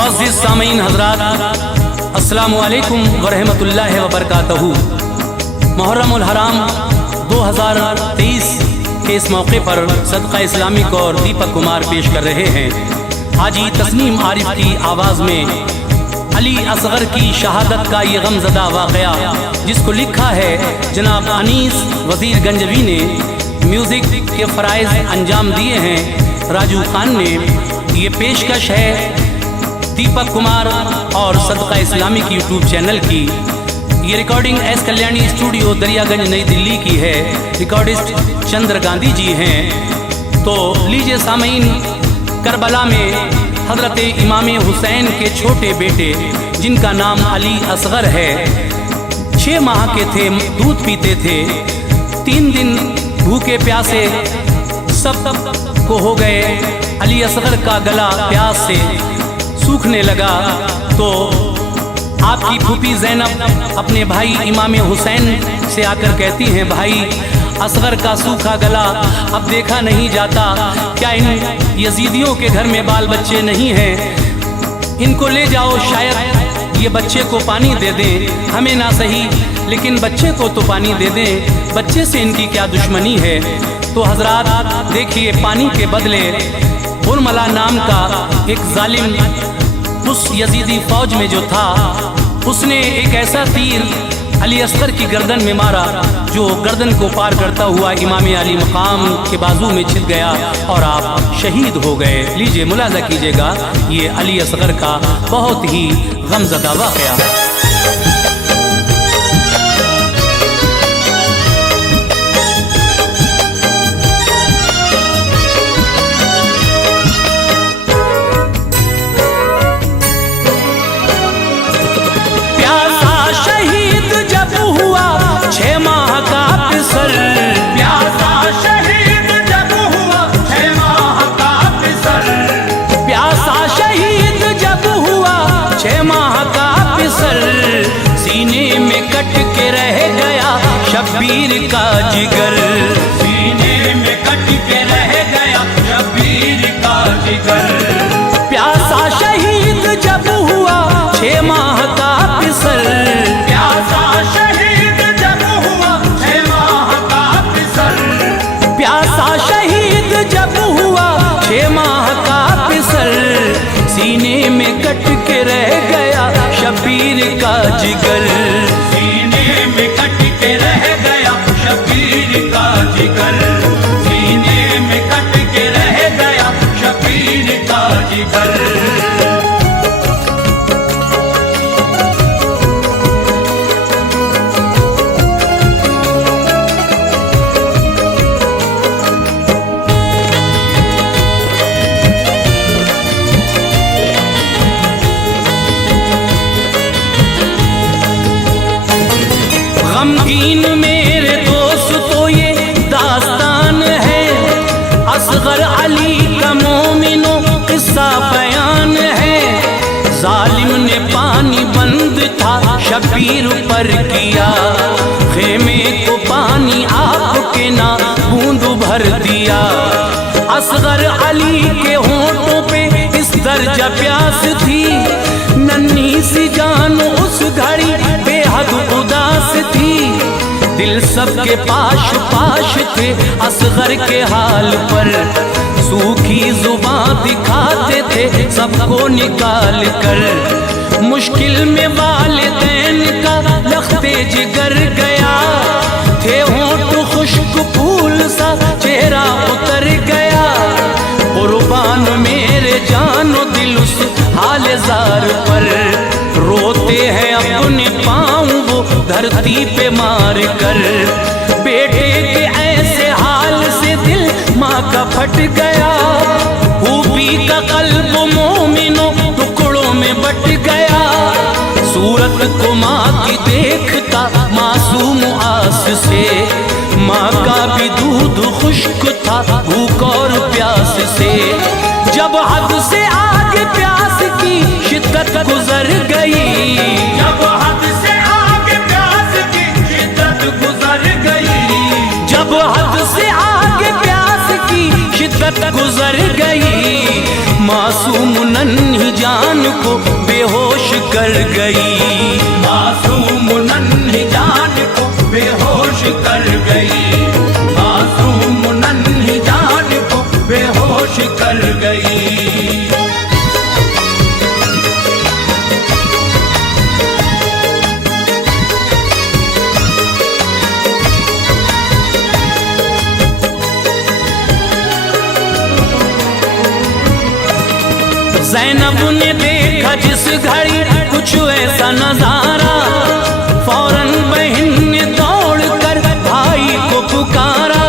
मुअज़्ज़िज़ सामीन हज़रात, अस्सलामु अलैकुम व रहमतुल्लाहि व बरकातहू। मुहर्रमुल हराम 2023 के इस मौके पर सदका इस्लामिक और दीपक कुमार पेश कर रहे हैं हाजी तस्नीम आरिफ की आवाज़ में अली असगर की शहादत का ये गमज़दा वाक़या, जिसको लिखा है जनाब अनीस वज़ीर गंजवी ने। म्यूज़िक के फ़राइज़ अंजाम दिए हैं राजू खान ने। ये पेशकश है दीपक कुमार और सदका इस्लामिक यूट्यूब चैनल की। ये recording S Kalyani studio Daryaganj नई दिल्ली की है। रिकॉर्डिस्ट चंद्र गांधी जी हैं। तो लीजिए सामीन, करबला में हज़रत इमाम हुसैन के छोटे बेटे जिनका नाम अली असगर है, 6 माह के थे, दूध पीते थे। 3 दिन भूखे प्यासे सब को हो गए। अली असगर का गला प्यास से सूखने लगा तो आपकी फूफी ज़ैनब अपने भाई इमाम हुसैन से आकर कहती हैं, भाई असगर का सूखा गला अब देखा नहीं जाता, क्या इन यजीदियों के घर में बाल बच्चे नहीं हैं? इनको ले जाओ, शायद ये बच्चे को पानी दे दें। हमें ना सही लेकिन बच्चे को तो पानी दे दें, बच्चे से इनकी क्या दुश्मनी है। तो हजरात देखिए, पानी के बदले बुरमला नाम का एक जालिम उस यजीदी फौज में जो था, उसने एक ऐसा तीर अली असगर की गर्दन में मारा जो गर्दन को पार करता हुआ इमाम अली मकाम के बाजू में छिप गया और आप शहीद हो गए। लीजिए मुलाजा कीजिएगा ये अली असगर का बहुत ही गमज़दा वाक़या। शब्बीर का जिगर सीने में कट के रह गया, शब्बीर का जिगर। प्यासा शहीद जब हुआ 6 माह का पिसल, प्यासा शहीद जब हुआ 6 माह का पिसल, प्यासा शहीद जब हुआ 6 माह का पिसल, सीने में कट के रह गया शब्बीर का जिगर, सीने में कट के रह गया शब्बीर का जिगर, सीने में कट के रह गया शब्बीर का जिगर। गमगीन मेरे दोस्त तो ये दास्तान है, असगर अली का मोमिनो किस्सा बयान है। जालिम ने पानी बंद था शब्बीर पर किया, खेमे को पानी आपके ना बूंद भर दिया। असगर अली के होंठों पे इस दर्जा प्यास थी, नन्ही सी जान उस घड़ी बेहद उदास थी। दिल सबके पाश पाश थे असगर के हाल पर, सूखी जुबान दिखाते थे सबको निकाल कर। मुश्किल में वालिदैन का लख्ते जिगर गया, थे होंठ खुश्क फूल सा चेहरा उतर गया। कुर्बान मेरे जानो दिल उस हाल जार पर, रोते हैं अपने पाँव वो धरती पे मार कर। बेटे के ऐसे हाल से दिल माँ का फट गया, फूफी का कल्ब मोमिनो टुकड़ों में बट गया। सूरत को माँ की देखता मासूम आस से, माँ का भी दूध खुश्क था भूख और प्यास से। जब हद से आगे प्यास की शिद्दत गुजर गई, जब हद से आगे प्यास की शिद्दत गुजर गई, जब हद से आगे प्यास की शिद्दत गुजर गई। मासूम नन्ही जान जान को बेहोश कर गई, मासूम नन्ही जान को बेहोश कर गई, मासूम नन्ही जान को बेहोश कर गई। ज़ैनब ने देखा जिस घड़ी कुछ ऐसा नजारा, फौरन बहन ने दौड़ कर भाई को पुकारा।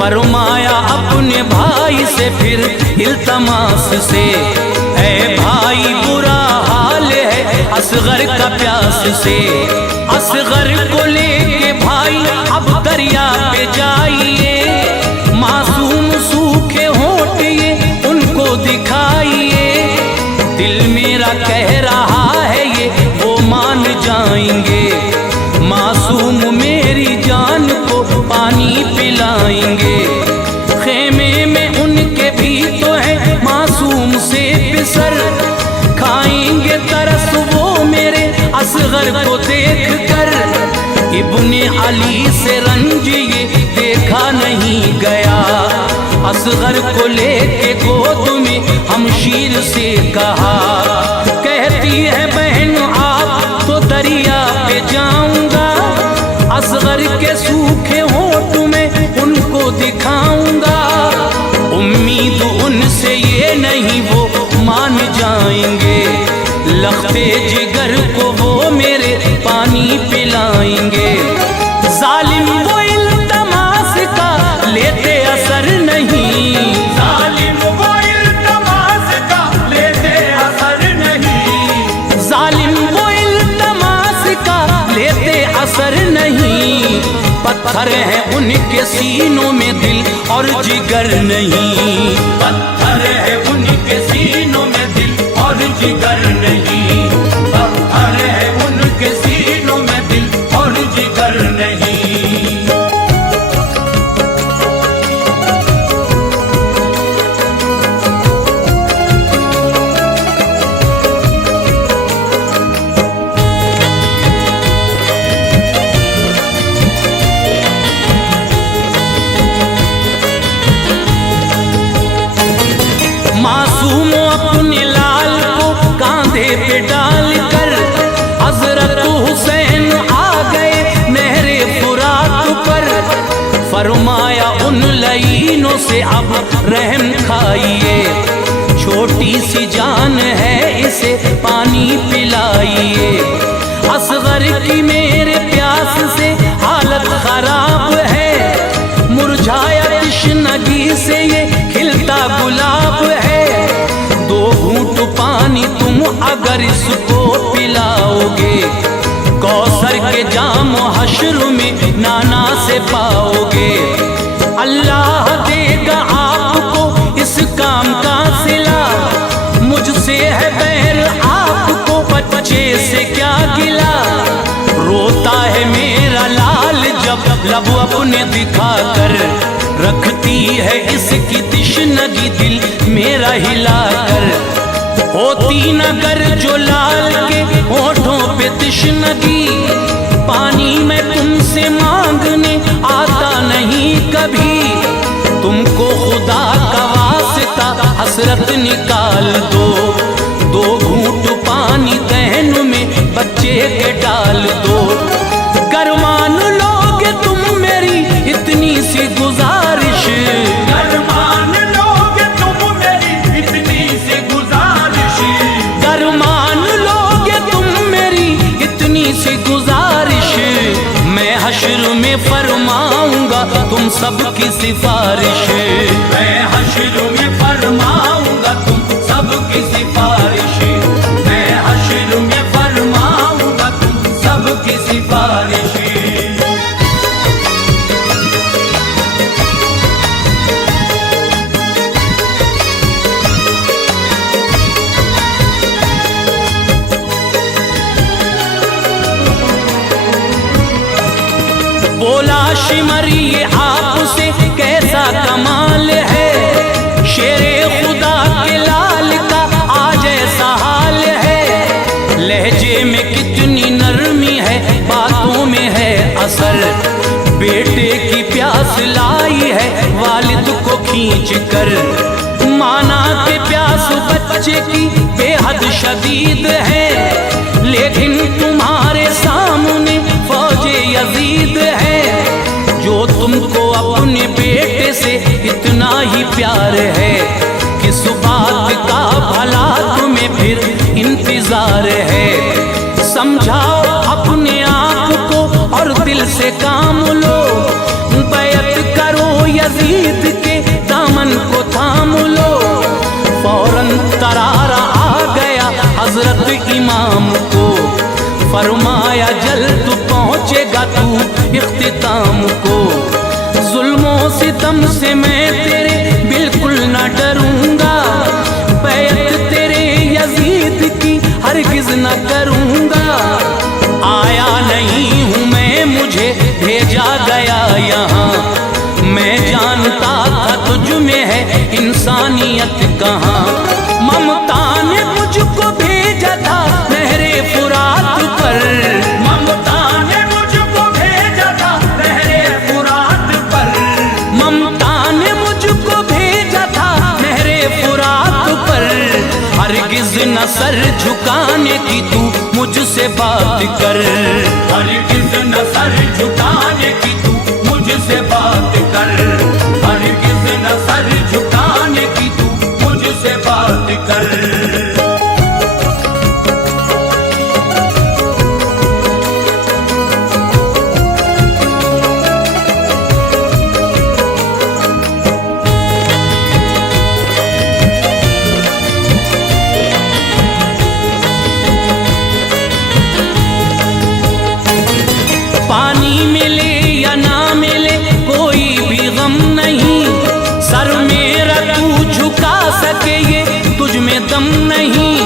फरमाया अपने भाई से फिर इल्तमास से, ऐ भाई बुरा हाल है असगर का प्यास से। असगर को लेके भाई अब दरिया पे जाइए, मासूम सूखे होंठ ये उनको दिखाइए। दिल मेरा कह रहा है ये वो मान जाएंगे, मासूम मेरी जान को पानी पिलाएंगे। खेमे में उनके भी तो है मासूम से पिसर, खाएंगे तरस वो मेरे असगर को देख कर। इब्ने अली से रंज ये देखा नहीं गया, असगर को लेके गोद में हमशीर से कहा। कहती है बहन आप तो दरिया पे जाऊंगा, असगर के सूखे होंठ में उनको दिखाऊंगा। उम्मीद उनसे ये नहीं वो मान जाएंगे, लख्ते जिगर को वो मेरे पानी पिलाएंगे। जालिम वो इल्तमास का लेते असर नहीं, जालिम वो इल्तमास का लेते असर नहीं, जालिम वो इल्तमास का लेते असर नहीं। पत्थर है उनके सीनों में दिल और जिगर नहीं, पत्थर है उनके सीनों में दिल और जिगर नहीं, पत्थर है उनके सीनों में दिल और जिगर नहीं। मासूम अपने लाल को कांधे पे डाल कर हजरत हुसैन आ गए नहरे फुरात पर। फरमाया उन लईनों से अब रहम खाइए, छोटी सी जान है इसे पानी पिलाइए। असगर की मेरे प्यास से हालत खराब है, मुरझाया तृष्णगी से ये खिलता गुलाब है। दो घूंट पानी तुम अगर इसको पिलाओगे, कौसर के जाम हश्र में नाना से पाओगे। अल्लाह देगा आपको इस काम का सिला, मुझसे है बैर आपको बच्चे से क्या गिला। रोता है मेरा लाल जब लब अपने दिखा कर, रखती है इसकी तिश्नगी दिल मेरा हिला कर। होती नगर जो लाल के होठों पे तिश्नगी, पानी में तुमसे मांगने आता नहीं कभी। तुमको खुदा का वास्ता हसरत निकाल दो, दो घूंट पानी दहन में बच्चे के डाल दो। गर मान लोगे तुम मेरी इतनी सी गुजारिश, गर मान लोगे तुम मेरी इतनी सी गुजारिश, गर मान लोगे तुम मेरी इतनी सी गुजारिश। मैं हश्र में फरमाऊंगा तुम सबकी सिफारिश, मैं हश्र में फरमाऊंगा तुम सबकी सिफारिश, मैं हश्र में फरमाऊंगा तुम सबकी सिफारिश। बोला शिमर ये आपसे कैसा कमाल है, शेरे खुदा के लाल का आज ऐसा हाल लहजे में कितनी नरमी है, बातों में है असर। बेटे की प्यास लाई है वालिद को खींच कर, माना के प्यास बच्चे की बेहद शदीद है, लेकिन तुम्हारे सामने फौजे यजीद है। जो तुमको अपने बेटे से इतना ही प्यार है, किस बात का भला तुम्हें फिर इंतजार है। समझाओ अपने आप को और दिल से काम लो, बैत करो यजीद के दामन को थाम लो। फौरन तरारा आ गया हजरत इमाम को, फरमाया जल्द पहुँचेगा तू इख्तिताम को। जुल्मों सितम से मैं तेरे बिल्कुल न डरूंगा, बैत तेरे यजीद की हरगिज न करूंगा। आया नहीं हूँ मैं, मुझे भेजा गया यहाँ, मैं जानता था तुझ में है इंसानियत कहाँ। ममता ने मुझको भेजा था नहरे फुरात पर, ममता ने मुझको भेजा था नहरे फुरात पर, ममता ने मुझको भेजा था नहरे फुरात पर। हरगिज न सर झुकाने की तू मुझसे बात कर, हरगिज न सर झुकाने की तू मुझसे बात कर, हरगिज न सर झुकाने की तू मुझसे बात कर। पानी मिले या ना मिले कोई भी गम नहीं, सर मेरा तू झुका सके ये तुझ में दम नहीं।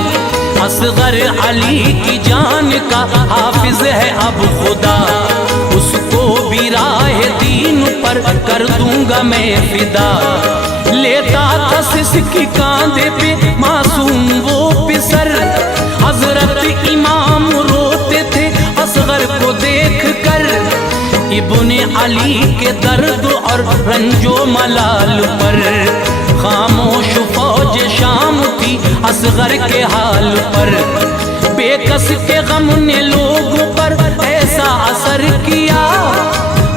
असगर अली की जान का हाफिज है अब खुदा, उसको भी राह दीन पर कर दूंगा मैं फिदा। लेता था सिसकी कांधे पे मासूम वो पिसर, हजरत इमाम रोते थे असगर को देख कर। इब्ने अली के दर्द और रंजो मलाल पर खामोश फौज शाम थी असगर के हाल पर। बेकस के गम ने लोगों पर ऐसा असर किया,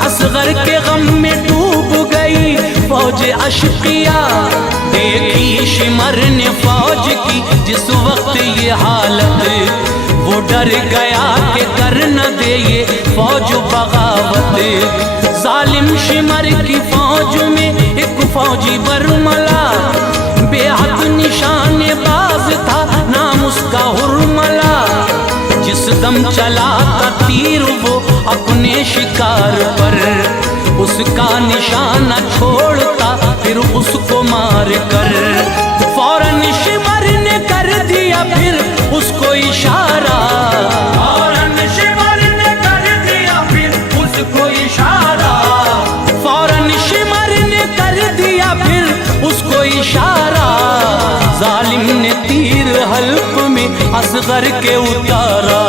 असगर के गम में डूब गई फौज अशकिया। देखी शिमर ने फौज की जिस वक्त ये हालत, वो डर गया कि कर न दे ये फौज बगावत। जालिम शिमर की फौज में एक फौजी बरमला, बेहद निशानेबाज था नाम उसका हुरमला। जिस दम चला था तीर वो अपने शिकार पर, उसका निशाना छोड़ता फिर उसको मार कर। फौरन शिमर ने कर दिया फिर उसको इशारा, फौरन शिमर ने कर दिया फिर उसको इशारा, फौरन शिमर ने कर दिया फिर उसको इशारा। जालिम ने तीर हल्क में असगर के उतारा,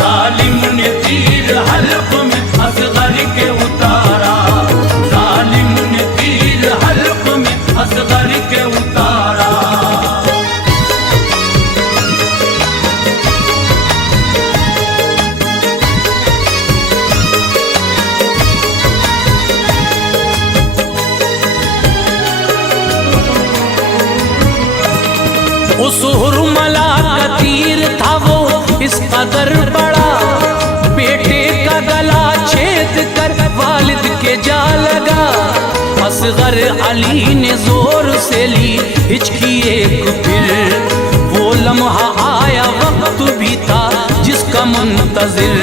जालिम ने तीर हल्क में असगर के उतारा, जालिम ने तीर हल्क में असगर के उतारा। उस हुरमला का तीर था वो इस कदर बड़ा, बेटे का गला छेद कर वालिद के जा लगा। असगर अली ने जोर से ली हिचकी एक फिर, वो लम्हा आया वक्त भी था जिसका मुंतजिर।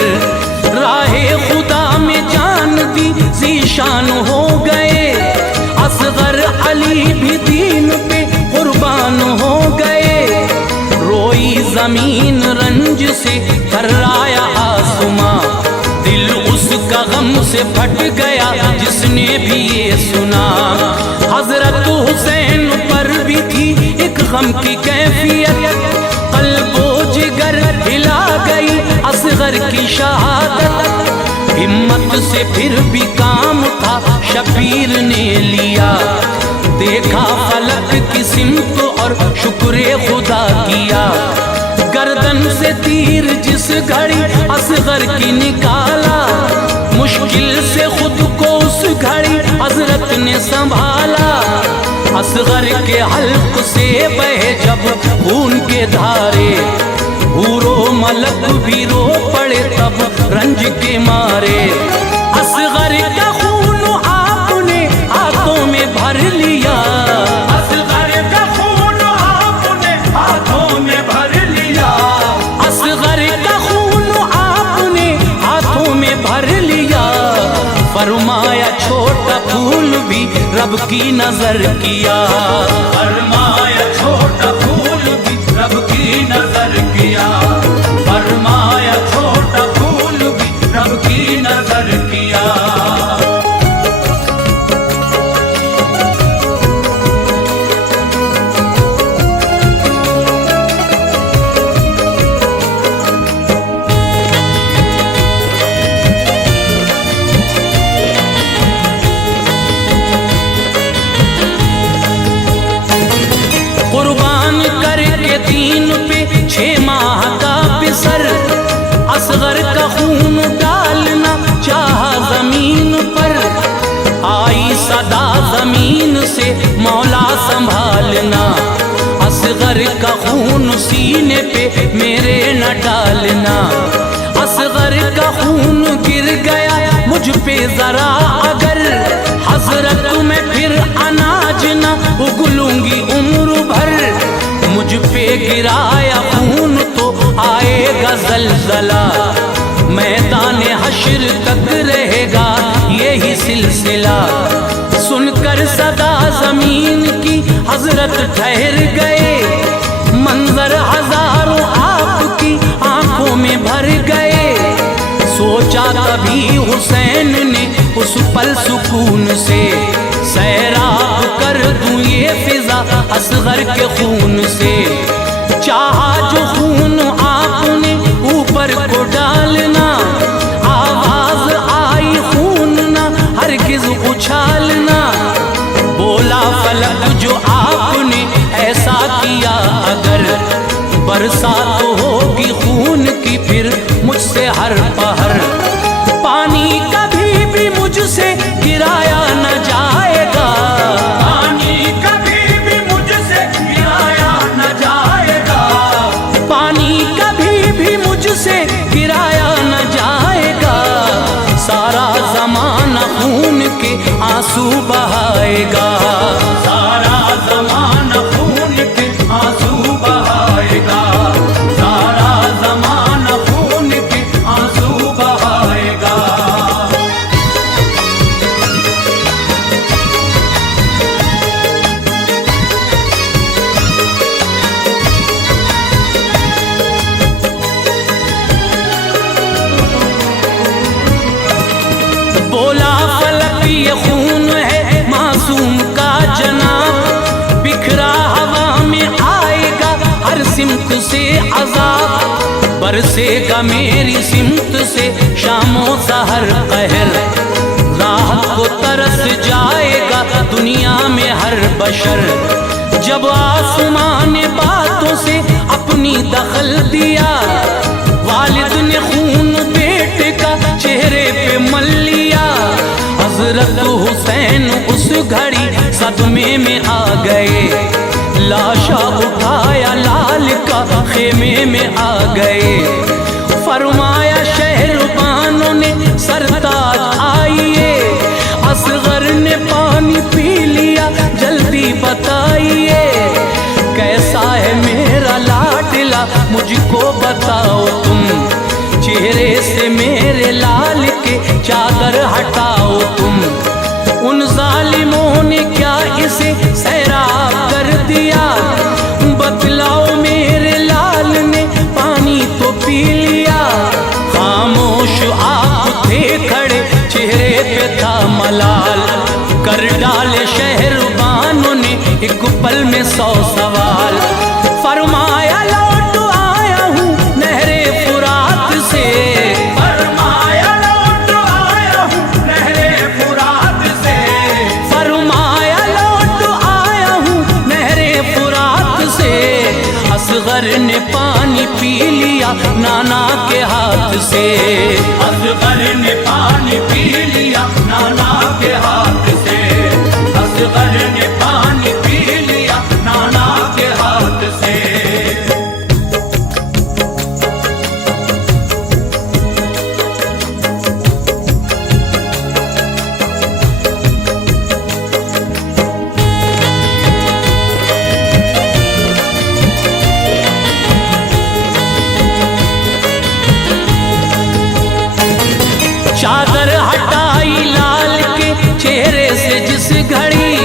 राहे खुदा में जान दी जीशान हो गए, असगर अली भी दीन पे कुर्बान हो गए। रोई जमीन रंज से थर्राया आसमां, दिल उसका गम से फट गया जिसने भी ये सुना। हजरत हुसैन पर भी थी एक गम की कैफियत, कल्बो जिगर हिला से फिर भी काम था शबीर ने लिया। देखा फलक की सिमत और शुक्र खुदा किया। गर्दन से तीर जिस घड़ी असगर की निकाला, मुश्किल से खुद को उस घड़ी हजरत ने संभाला। असगर के हल्क से बहे जब खून के धारे, हूरो मलक भी रो पड़े तब रंज के मारे। असगर का खून आपने हाथों में भर लिया, असगर का खून आपने हाथों में भर लिया। असगर का खून आपने हाथों में भर लिया। फरमाया छोटा फूल भी रब की नजर किया। फरमाया छोटा फूल भी रब की नजर किया। फरमाया छोटा फूल भी रब की नजर किया। कुर्बान करके दीन पे 6 माह का बिसर, असगर का खून डालना चाहा जमीन पर। आई सदा जमीन से मौला संभालना, असगर का खून सीने पे मेरे न डालना। असगर का खून गिर गया मुझ पे जरा अगर, हजरत में फिर अनाज न उगलूंगी उम्र भर। मुझ पे गिराया खून तो आएगा जलजला, मैदान हश्र तक रहेगा यही सिलसिला। सुनकर सदा जमीन की हजरत ठहर गए, मंजर हजारों आपकी आंखों में भर गए। सोचा तभी हुसैन ने उस पल सुकून से, सैराब कर दूं ये फिजा असगर के खून से। चाहा जो खून आपने ऊपर को डालना, आवाज आई खून ना हरगिज उछालना। बोला फलक जो आपने ऐसा किया अगर, बरसात होगी खून की फिर मुझसे हर पहर। पानी कभी भी मुझसे गिराया न जाएगा, पानी कभी भी मुझसे गिराया न जाएगा। पानी कभी भी मुझसे गिराया न जाएगा। सारा जमाना खून के आंसू बहाएगा, सारा जमाना खून के आंसू बहाएगा। सारा जमाना खून के आंसू बहाएगा। बोला फलक ये खून है मासूम का जनाब, बिखरा हवा में आएगा हर सिमत से अजाब। बरसेगा मेरी सिमत से शामों सहर कहर, राहत को तरस जाएगा दुनिया में हर बशर। जब आसमां ने बातों से अपनी दखल दिया, वालिद ने खून बेटे का चेहरे पे मल लिया। हजरत हुसैन उस घड़ी सदमे में आ गए, लाशा उठाया लाल का खेमे में आ गए। फरमाया शहरबानों ने सरताज आइए, असगर ने पानी पी लिया जल्दी बताइए। कैसा है मेरा लाडला मुझको बताओ तुम, चेहरे से मेरे लाल के चादर हटाओ तुम। उन जालिमों ने क्या इसे सैराब कर दिया, बतलाओ मेरे लाल ने पानी तो पी लिया। खामोश आप थे खड़े चेहरे पे था मलाल, कर डाले शहरबानों ने एक पल में 100 सवाल। फरमाया लौट आया हूँ नहरे फुरात से, फरमाया लौट आया हूँ नाना के हाथ से। असगर ने पानी पी लिया नाना के हाथ से, असगर ने पानी पी लिया नाना के हाथ से। चादर हटाई लाल के चेहरे से जिस घड़ी,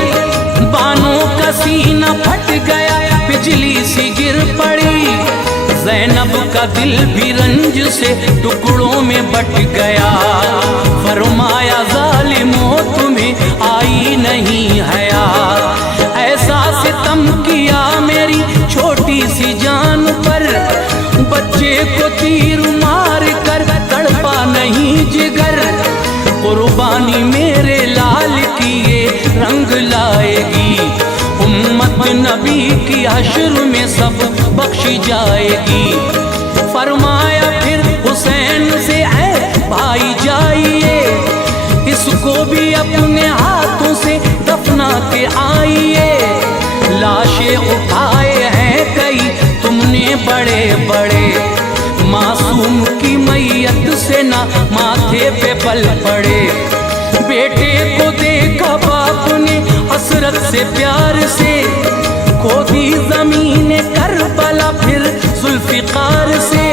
बानों का सीना फट गया बिजली सी गिर पड़ी। ज़ैनब का दिल भी रंज से टुकड़ों में बट गया। फरमाया ज़ालिमों तुम्हें आई नहीं हया, ऐसा सितम किया मेरी छोटी सी जान पर। बच्चे को तीर मार कर तड़पा नहीं जिगर, कुर्बानी मेरे लाल की ये रंग लाएगी। उम्मत नबी की हश्र में सब बख्शी जाएगी। फरमाया फिर हुसैन से ऐ भाई जाइए, इसको भी अपने हाथों से दफना के आइए। लाशें उठाए हैं कई तुमने बड़े बड़े, मासूम की मैयत से ना माथे पे पल पड़े। बेटे को देखा बाप ने हसरत से प्यार से, खोदी जमीन करबला फिर जुल्फिकार से।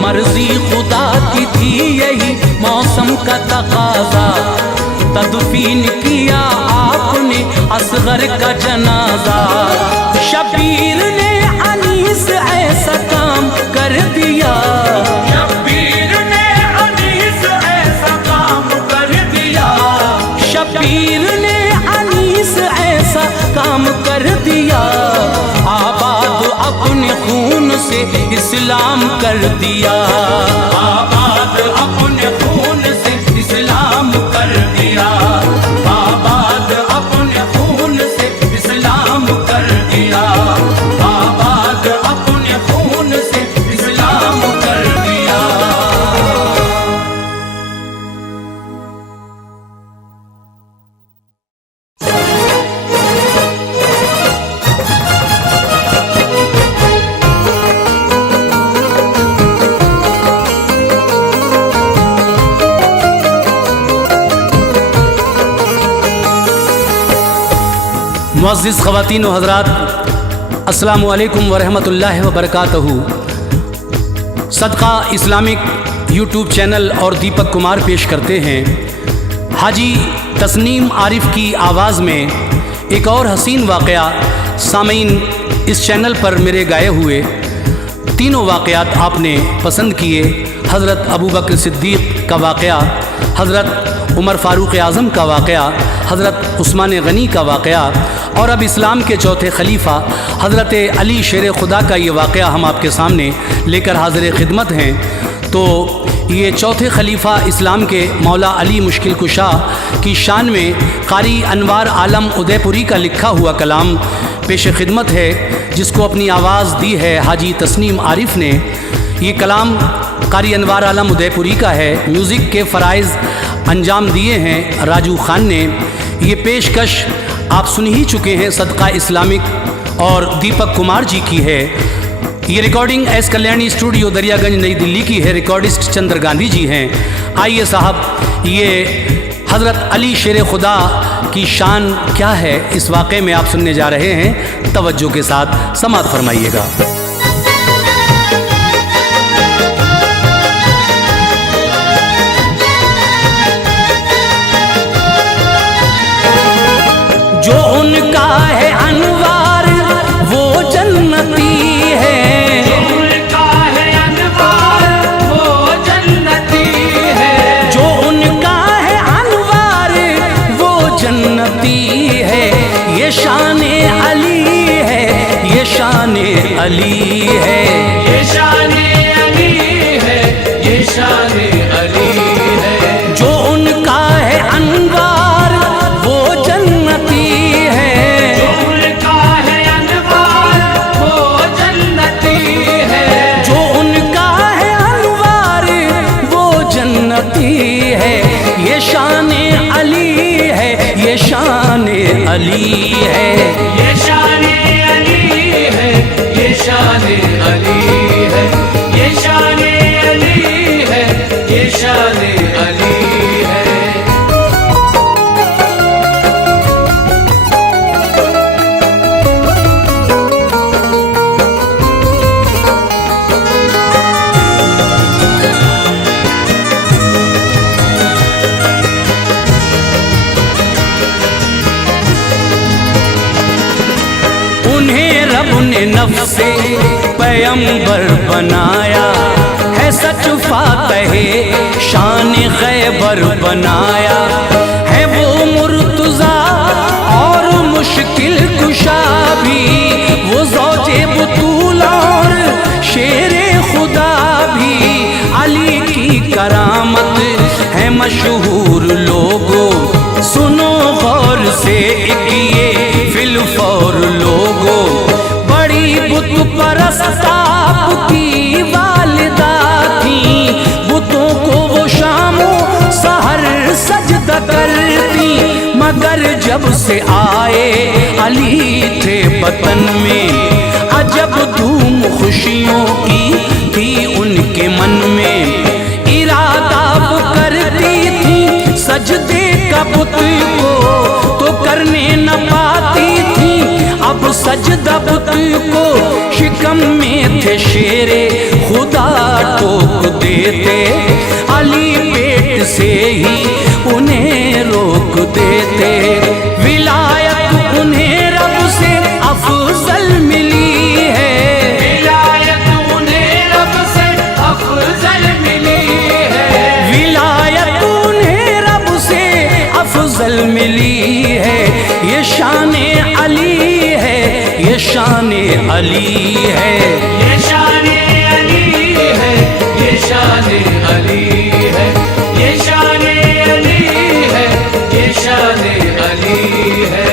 मर्जी खुदा की थी यही मौसम का तकाजा, तदफीन किया आपने असगर का जनाजा। शबीर ने अनीस ऐसा काम कर दिया, शब्बीर ने अनीस ऐसा काम कर दिया, शबीर ने अनीस ऐसा काम कर दिया। आबाद अपने खून से इस्लाम कर दिया, आबाद अपने खून से इस्लाम कर दिया, आबाद अपने खून से इस्लाम कर दिया, आबाद अपने खून से इस्लाम कर दिया। मुअज़्ज़िज़ ख़वातीन व हज़रात, अस्सलामु अलैकुम व रहमतुल्लाहि व बरकातहू। सदका इस्लामिक यूट्यूब चैनल और दीपक कुमार पेश करते हैं हाजी तस्नीम आरिफ की आवाज़ में एक और हसीन वाक़या। सामीन, इस चैनल पर मेरे गाए हुए तीनों वाक़यात आपने पसंद किए। हज़रत अबू बकर सिद्दीक़ का वाक़या, हज़रत उमर फ़ारूक़ आज़म का वाक़या, हज़रत उस्मान गनी का वाक़या और अब इस्लाम के चौथे खलीफा हज़रत अली शेर खुदा का ये वाक़या हम आपके सामने लेकर हाज़िर खिदमत हैं। तो ये चौथे खलीफा इस्लाम के मौला अली मुश्किल कुशा की शान में कारी अनवार आलम उदयपुरी का लिखा हुआ कलाम पेश खिदमत है, जिसको अपनी आवाज़ दी है हाजी तस्नीम आरिफ ने। ये कलाम कारी अनवार आलम उदयपुरी का है। म्यूज़िक के फ़राइज़ अंजाम दिए हैं राजू खान ने। ये पेशकश आप सुन ही चुके हैं, सदका इस्लामिक और दीपक कुमार जी की है। ये recording S Kalyani studio Daryaganj नई दिल्ली की है। रिकॉर्डिस्ट चंद्र गांधी जी हैं। आइए साहब, ये हज़रत अली शेर खुदा की शान क्या है इस वाक़े में आप सुनने जा रहे हैं। तवज्जो के साथ समाअत फरमाइएगा। जो उनका है अनवार वो जन्नती है, जो उनका है अनवार वो जन्नती है, जो उनका है अनवार वो जन्नती है। ये शाने अली है, ये शाने अली है, ये शाने अली है, ये शाने अली है। जो उनका है अनवार वो जन्नती है, जो उनका है अनवार वो जन्नती है, जो उनका है अली है। ये शान अली है, ये शान अली है, ये शान अली है, ये शान अली है। उन्हें रब ने नफ्से पैगंबर बनाया है, सच फातहे शान खैबर बनाया है। वो मुर्तज़ा और मुश्किल कुशा भी, वो ज़ौजे बुतूल और शेरे खुदा भी। अली की करामत है मशहूर लोगों, सुनो गौर से एक ये फिलफौर लोगो। बड़ी बुत परस्त आपकी वालिदा थी, बुतों को वो शामो सहर सजदा करती। मगर जब से आए अली थे वतन में, अजब धूम खुशियों की थी उनके मन में। इरादा वो करती थी सजदे का बुत को, तो करने न पाती थी अब सजदा बुत को। शिकम में थे शेरे खुदा ठोक देते, अली पेट से ही उन्हें रोक देते। विलायत उन्हें रब से अफजल मिली है, विलायत उन्हें रब से अफजल मिली है, विलायत उन्हें रब से अफजल मिली है। ये शान अली है, ये शान अली है, ये शान अली है, ये शान अली है, ये शान अली है, ये शान अली है।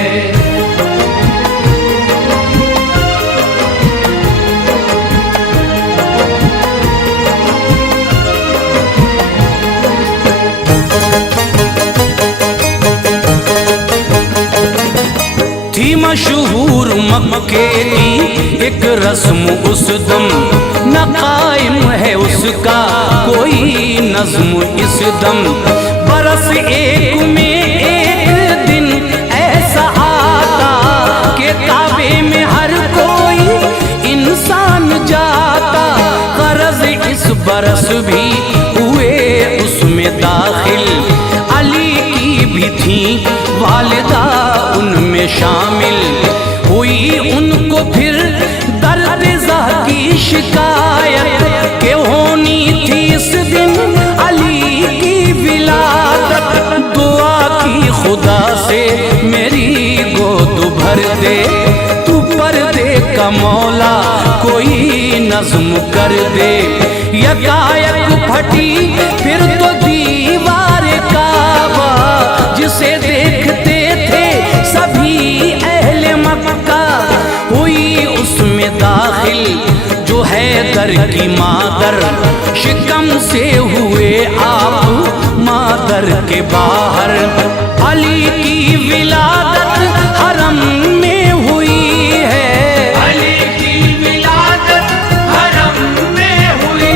थी मशहूर मक्के की एक रस्म उस दम, न कायम है उसका कोई नज्म इस दम। बरस एक में एक दिन ऐसा आता कि काबे में हर कोई इंसान जाता। गरज इस बरस भी हुए उसमें दाखिल, अली की भी थी वालिदा उनमें शामिल। हुई उनको फिर दर्द ज़ह की शिकायत के होनी थी इस दिन अली की विलादत। दुआ की खुदा से मेरी गोद भर दे, तू पर्दे का मौला कोई नज्म कर दे। यकायक फटी फिर तो दीवार काबा, जिसे देखते थे सभी अहले मक्का। हुई उसमें दाखिल जो है दर की मादर, शिकम से हुए आप मादर के बाहर। अली की विलादत हरम में हुई है, अली की विलादत हरम में हुई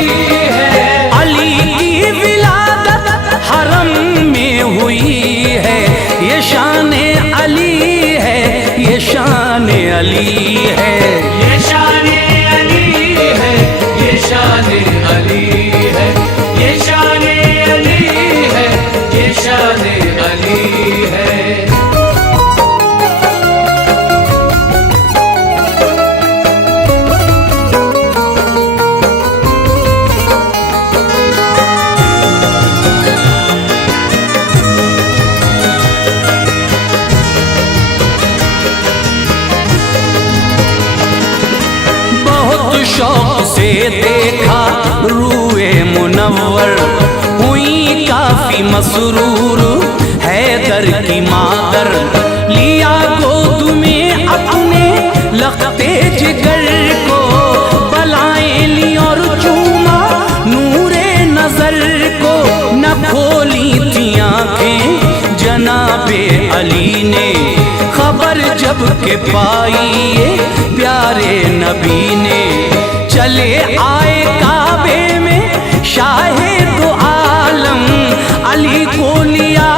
है, अली की विलादत हरम में हुई है। ये शान अली है, ये शान अली है, ये शान अली है, ये शान अली है, ये शान अली है, ये शान अली है। शौक से देखा रूए मुनव्वर, हुई काफी मसरूर हैदर की मादर। लिया गोद में अपने लखते जिगर को, बलाएं ली और चूमा नूरे नजर को। न खोली थी आंखें जनाबे अली ने, खबर जब के पाई ये प्यारे नबी ने। चले आए काबे में शाहे दो आलम, अली को लिया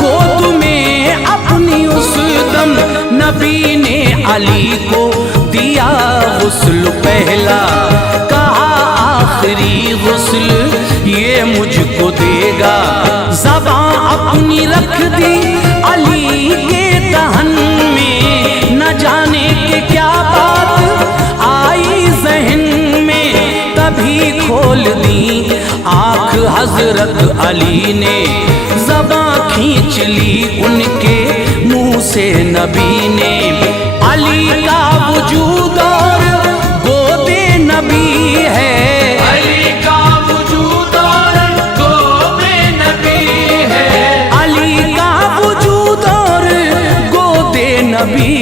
गोद में अपनी उस दम। नबी ने अली को दिया गुस्ल पहला, कहा आखिरी गुस्ल ये मुझको देगा। ज़बां अपनी रख दी अली के दहन में, न जाने के क्या बात आई जहन में। तभी खोल दी आँख हजरत अली ने, ज़बां खींच ली उनके मुंह से नबी ने। अली का वजूद और गोदे नबी है, अली का वजूद और गोदे नबी है। अली का वजूद और गोदे नबी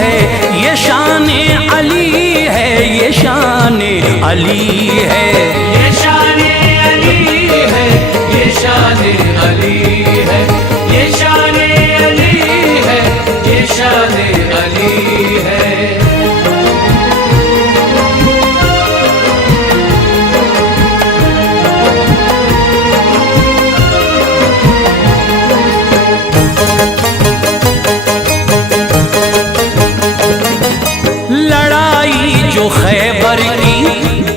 है। ये शान अली है, ये शान अली है, ये शान अली है, ये शान अली है, ये शान अली है, ये शान अली है। लड़ाई जो खैबर की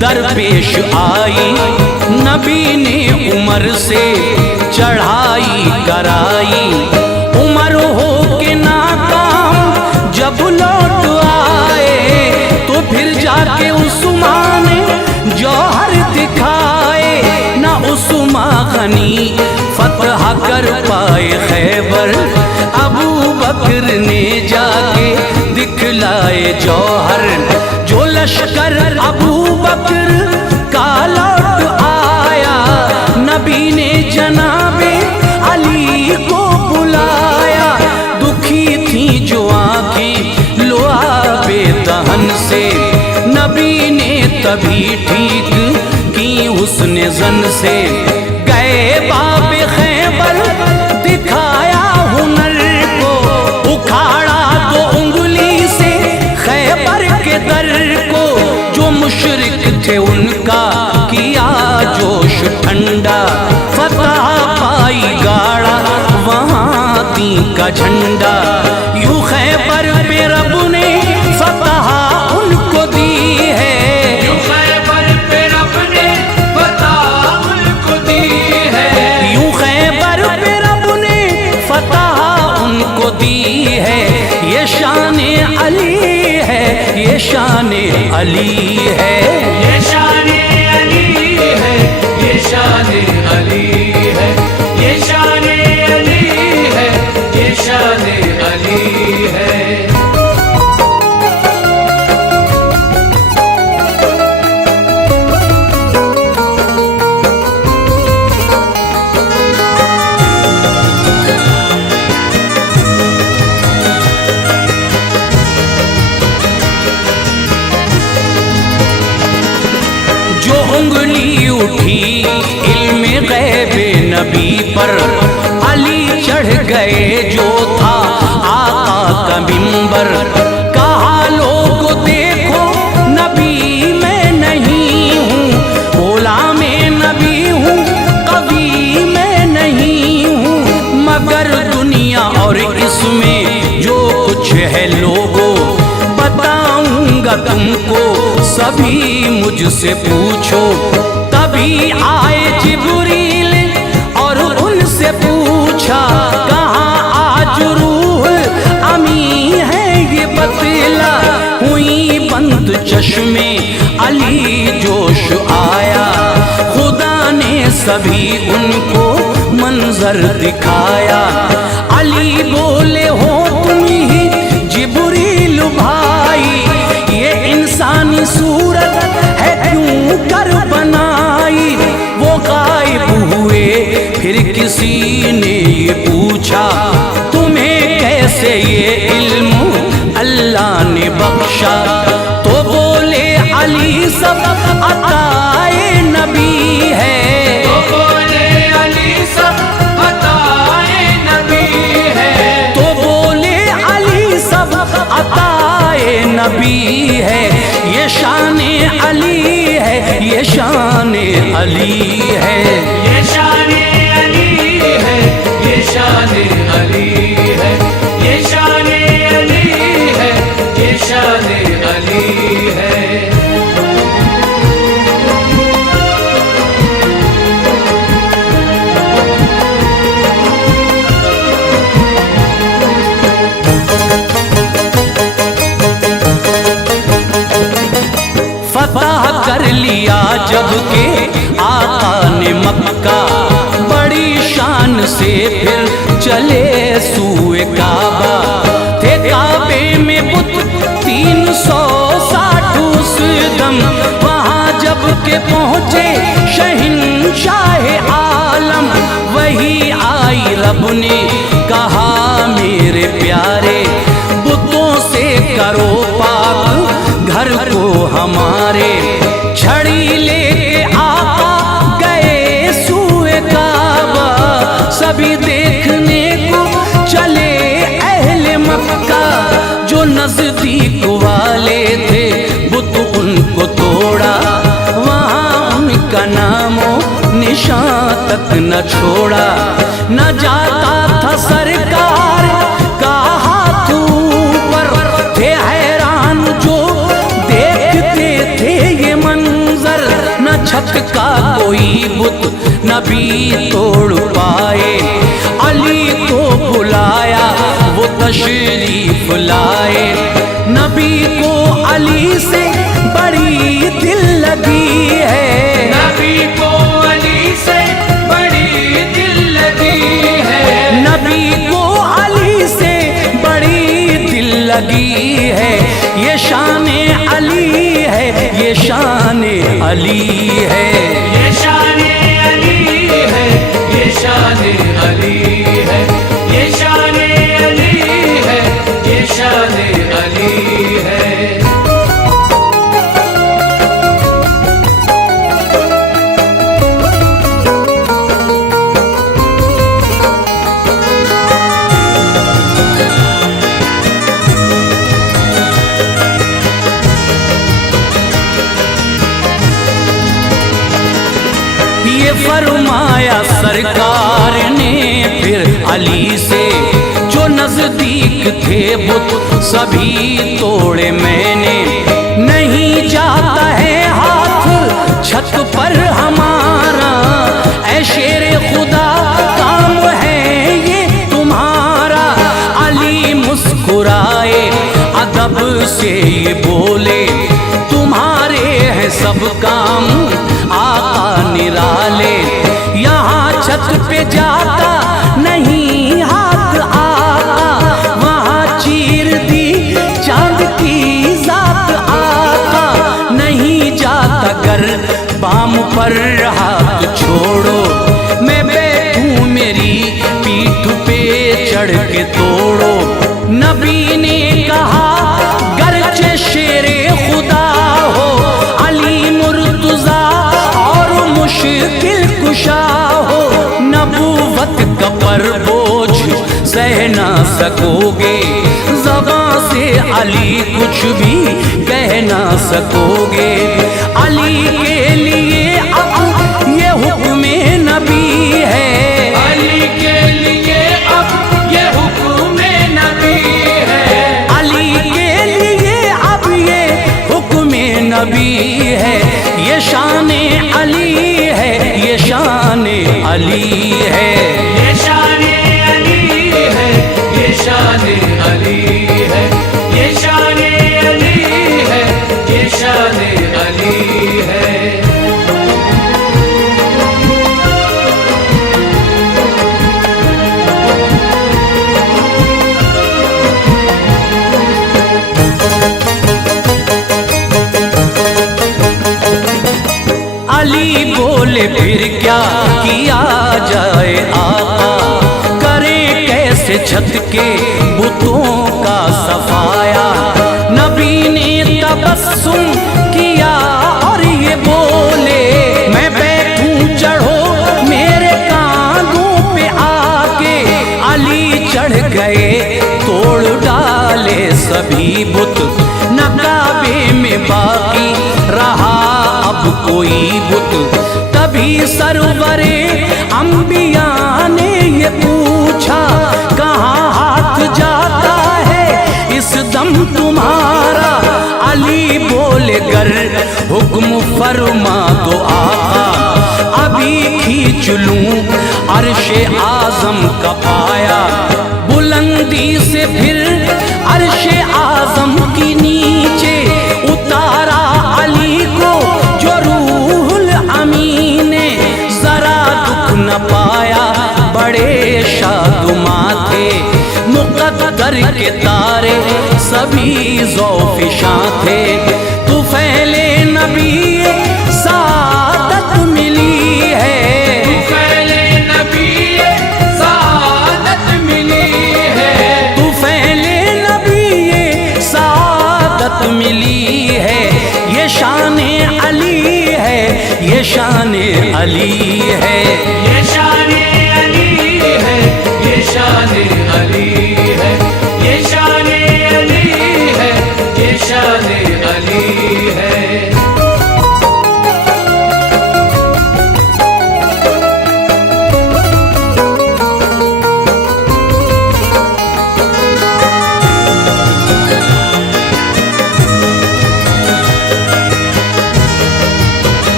दरपेश आई, नबी ने उमर से चढ़ाई कराई। उमर हो के नाकाम जब लौट आए, तो फिर जाके उस्मान जौहर दिखाए। ना उस्मान गनी फतह कर पाए खैबर, अबू बकर ने जाके दिखलाए जौहर। जो लश्कर अबू बकर का लौट आया, नबी ने जनाबे अली को बुलाया। दुखी थी जो आंखें लुआबे दहन से, नबी ने तभी ठीक की उसने जन से। गए बाबे खैबर दिखाया हुनर को, उखाड़ा दो उंगली से खैबर के दर को। जो मुशरिक थे उनका किया जोश ठंडा, फतह पाई गाड़ा वहाँ दी का झंडा। यूं खैबर पे रब ने फतह उनको दी है, यूं खैबर पे रब ने फतह उनको दी है। यूं खैबर पे रब ने फतह उनको दी है। ये शान अली है, ये शान अली है, ये शान अली है, ये शान अली है, ये शान अली है, ये शान अली है। जो उंगली उठी इल्म गैबे नबी पर, अली चढ़ गए जो था आका का मिंबर। कहा लोगो देखो नबी मैं नहीं हूँ, गुलाम नबी हूँ, कवि मैं नहीं हूँ। मगर दुनिया और इसमें जो कुछ है लोगो, बताऊंगा तुमको सभी मुझसे पूछो। तभी आए जिब्रील और उनसे पूछा, कहाँ आज रूह अमी है ये बतला। हुई बंद चश्मे अली जोश आया, खुदा ने सभी उनको मंजर दिखाया। अली बोले हो तुम ही जिब्रील भाई, ये इंसानी सूरत है क्यों कर बनाई। वो गायब हुए फिर किसी ने ये पूछा, तुम्हें कैसे ये इल्म अल्लाह ने बख्शा। तो बोले अली सब अताए नबी है, तो बोले अली सब अताए नबी है, तो बोले अली सब नबी है, ये शान अली है, ये शान अली है, ये शान अली है, ये शान अली है, ये शान अली है, ये शान अली है। फतह कर लिया जब के आका ने मक्का, बड़ी शान से फिर चले सूए काबा। थे काबे में बुत 360 उस दम, वहाँ जब के पहुँचे शहंशाह आलम। वही आई रब ने कहा मेरे प्यारे, बुतों से करो पाक घर को हमारे। छड़ी लेके आका गए सूए काबा, सभी देखने को चले अहले मक्का। जो नजदीक वाले थे बुत उनको तोड़ा, वहाँ उनका नामो निशान तक न छोड़ा। न जाता था सरकार का हाथ ऊपर, थे हैरान जो देखते थे ये मंजर। न छत का कोई बुत नबी तोड़ पाए, अली को बुलाया वो तशरीफ लाए। नबी को अली से बड़ी दिल लगी है, नबी को अली से बड़ी दिल लगी है, नबी को अली से बड़ी दिल लगी है। ये शान अली है, ये शान अली है, ये शान अली है, ये शान अली है, ये शान अली है, ये शान अली है। ये फरमाया सरकार ने फिर अली से, जो नजदीक थे बुत सभी तोड़े मैंने। नहीं जाता है हाथ छत पर हमारा, ऐ शेरे खुदा काम है ये तुम्हारा। अली मुस्कुराए अदब से ये बोले, तुम्हारे हैं सब काम आका निराले। यहाँ छत पे जाता नहीं हाथ आका, वहाँ चीर दी चांद की जात आका। नहीं जाता घर बाम पर हाथ छोड़ो, मैं बैठूं मेरी पीठ पे चढ़ के तोड़ो। नबी ने कहा गरचे शेरे खुदा हो, अली मुर्तजा और मुश्किल कुशा हो। नबूवत का पर बोझ सह ना सकोगे, ज़बां से अली कुछ भी कह ना सकोगे। अली के लिए अब ये हुक्म नबी है, अली के लिए अब ये हुक्म नबी है, अली के लिए अब ये हुक्म नबी है। ये शान अली है, ये शान अली है, ये शान अली है, ये शान अली है, ये शान अली है, ये शान अली है। अली बोले फिर क्या किया जाए आका, करें कैसे छत के बुतों का सफाया। नबी ने तबस्सुम किया और ये बोले, मैं बैठूं चढ़ो मेरे कांधों पे आके। अली चढ़ गए तोड़ डाले सभी बुत, न बुत। तभी सरवरे अंबिया ने ये पूछा, कहाँ हाथ जाता है इस दम तुम्हारा। अली बोले गर हुक्म फरमा दो आका, अभी खींच लूं अर्शे आजम का पाया। बुलंदी से फिर अर्शे आजम की नीचे उतारा अली को जो रूहुल अमीन ने। जरा दुख न पाया बड़े शादुमा थे, मुक़द्दर के तारे सभी ज़ौफ़िशां थे। तू फैले नबी सादत मिली है, तू फैले नबी सादत मिली है, तू फैले नबी सादत मिली है। ये शान अली है, ये शान अली है, ये शान अली है, ये शान अली है, ये शान अली है, ये शान अली है।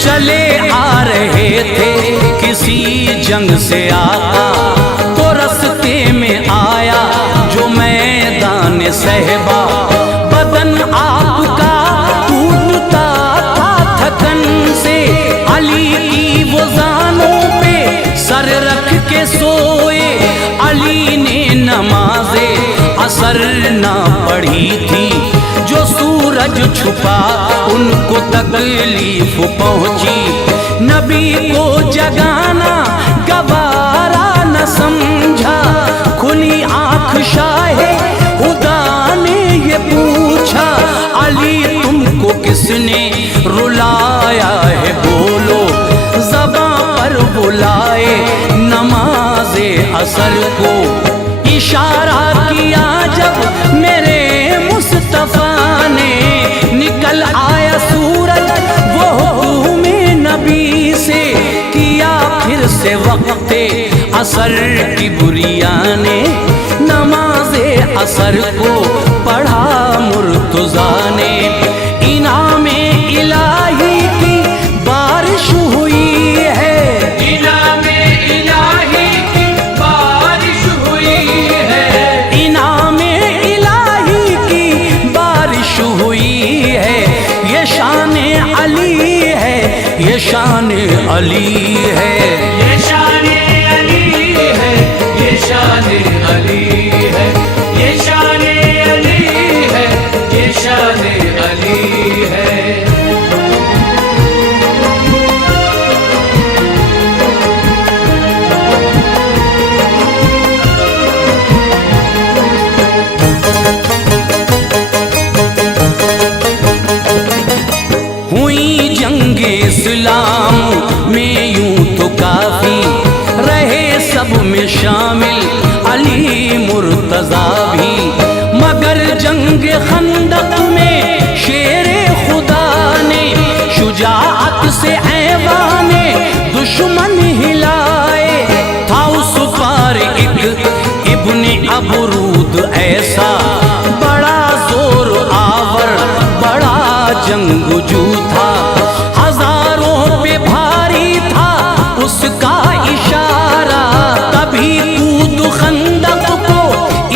चले आ रहे थे किसी जंग से आका, तो रस्ते में आया जो मैदान सहबा। बदन आपका टूटता था थकन से, अली की वो ज़ानों पे सर रख के सोए। अली ने नमाज़े असर ना पढ़ी थी, जो सूरज छुपा उनको तकलीफ पहुंची। नबी को जगाना गवारा न समझा, खुली आंख शाहे खुदा ने ये पूछा, अली तुमको किसने रुलाया है बोलो। ज़बां पर बुलाए नमाज़े असर को, इशारा किया जब मेरे मुस्तफ़ा ने। निकल आया सूरज वो हुक्म नबी से, किया फिर से वक्ते असर की बुरिया ने। नमाज़े असर को पढ़ा मुर्तज़ा ने, इनामे इलाही की बारिश हुई है, इनामे इलाही की बारिश हुई है, इनामे इलाही की बारिश हुई है। ये शान अली है, ये शान अली है, ये शान अली है, ये शान अली है, ये शान अली है, ये शान अली है। हुई जंगे इस्लाम में यूं तो काफी, रहे सब में शामिल अली मुर्तज़ा भी। मगर जंग खंदक में शेरे खुदा ने शुजाअत से ऐवाने दुश्मन हिलाए। था उस पार एक इब्ने अबरूद ऐसा, बड़ा जोर आवर बड़ा जंगजू था। हजारों पे भारी था उसका इशारा, तभी कूद खंदक को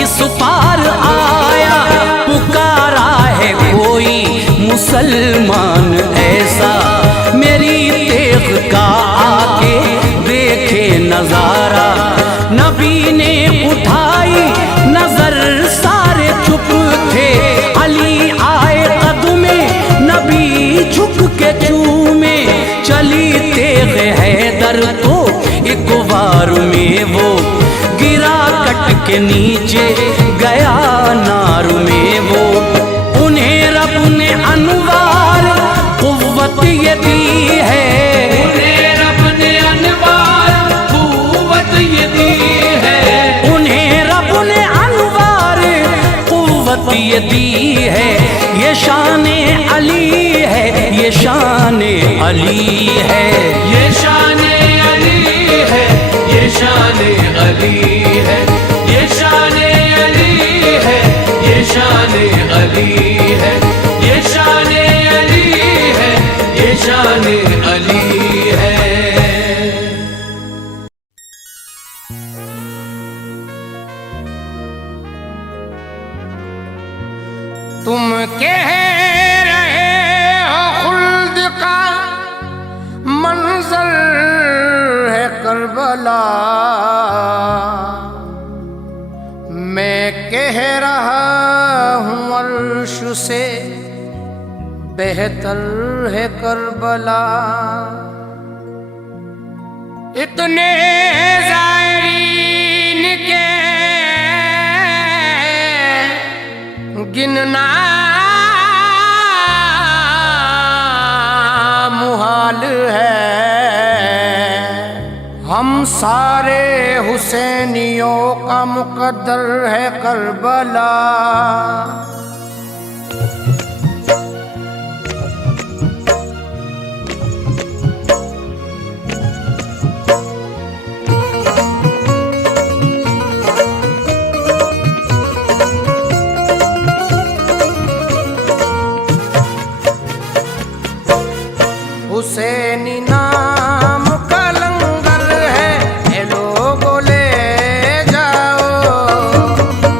इस पार आया। पुकारा है कोई मुसलमान ऐसा, मेरी तेग का आके देखे नजारा। नबी ने उठाई नजर सारे चुप थे, अली आए कदमे नबी झुक के चूमे। चली तेग हैदर तो एक वार में वो गिरा कट के नीचे गया नार में वो। उन्हें रब ने अनवार कुव्वत ये दी है, उन्हें रब ने अनवार कुव्वत ये दी है, उन्हें रब ने अनवार कुव्वत ये दी है। ये शान शान अली है, ये शान अली है, ये शान अली है, ये शान अली है, ये शान अली है, ये शान अली है, ये शान अली है। तुम कह रहे हो खुल्द का मंजर है करबला, मैं कह रहा हूँ अर्श से बेहतर है करबला। इतने ज़ायरीन के गिनना मुहाल है, हम सारे हुसैनियों का मुकद्दर है करबला। हुसैनी नाम का लंगर है, ये लोगों ले जाओ।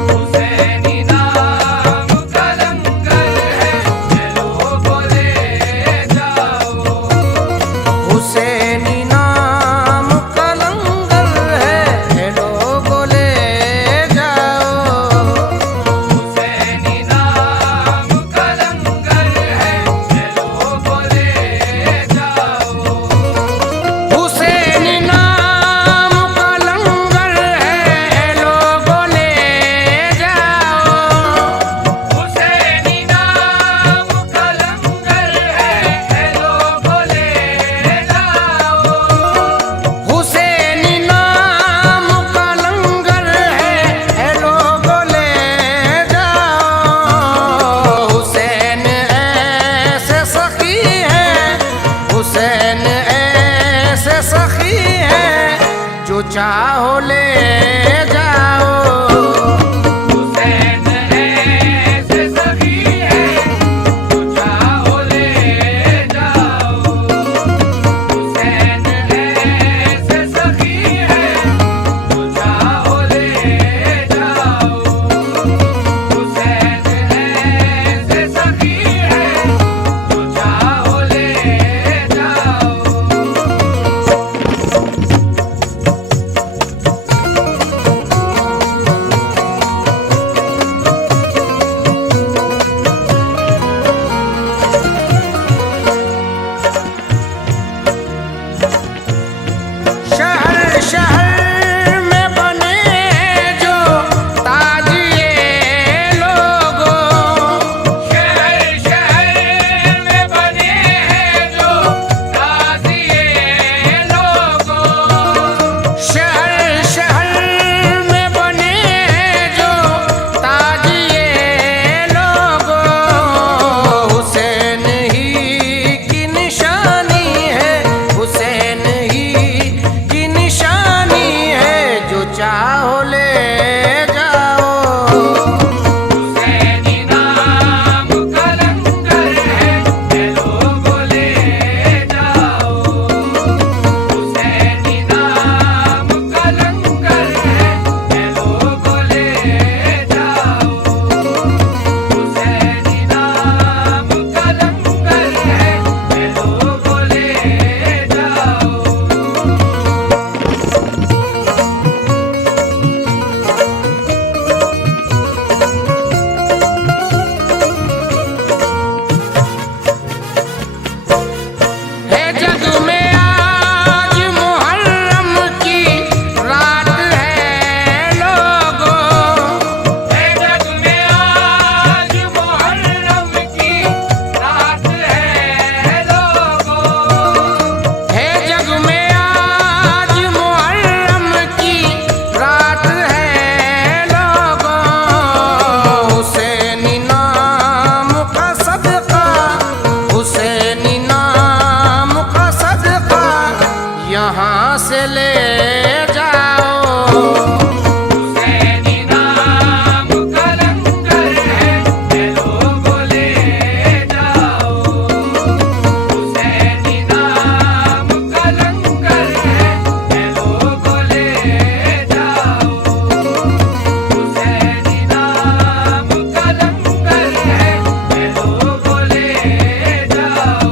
हुसैनी नाम का लंगर है, ये लोगों ले जाओ। हुसैनी नाम का लंगर है, ये लोगों ले जाओ। हुसैनी नाम का लंगर है, ये लोगों ले जाओ। हुसैनी नाम का लंगर है, लोगों ले जाओ। हुसैनी नाम का लंगर है, लोगों ले जाओ। हुसैनी नाम का लंगर है, लोगों ले जाओ। हुसैन ऐसे सखी है, हुसैन ऐसे सखी है, जो चाहो ले जाओ। हुसैन ऐसे सखी है, जो चाहो ले जाओ। हुसैन ऐसे सखी है, जो चाहो ले जाओ। हुसैन ऐसे सखी है, जो चाहो ले जाओ। से ले जाओ। हुसैनी नाम का लंगर है, ये लोगों ले जाओ। हुसैनी नाम का लंगर है, ये लोगों ले जाओ। हुसैनी नाम का लंगर है, ये लोगों ले जाओ।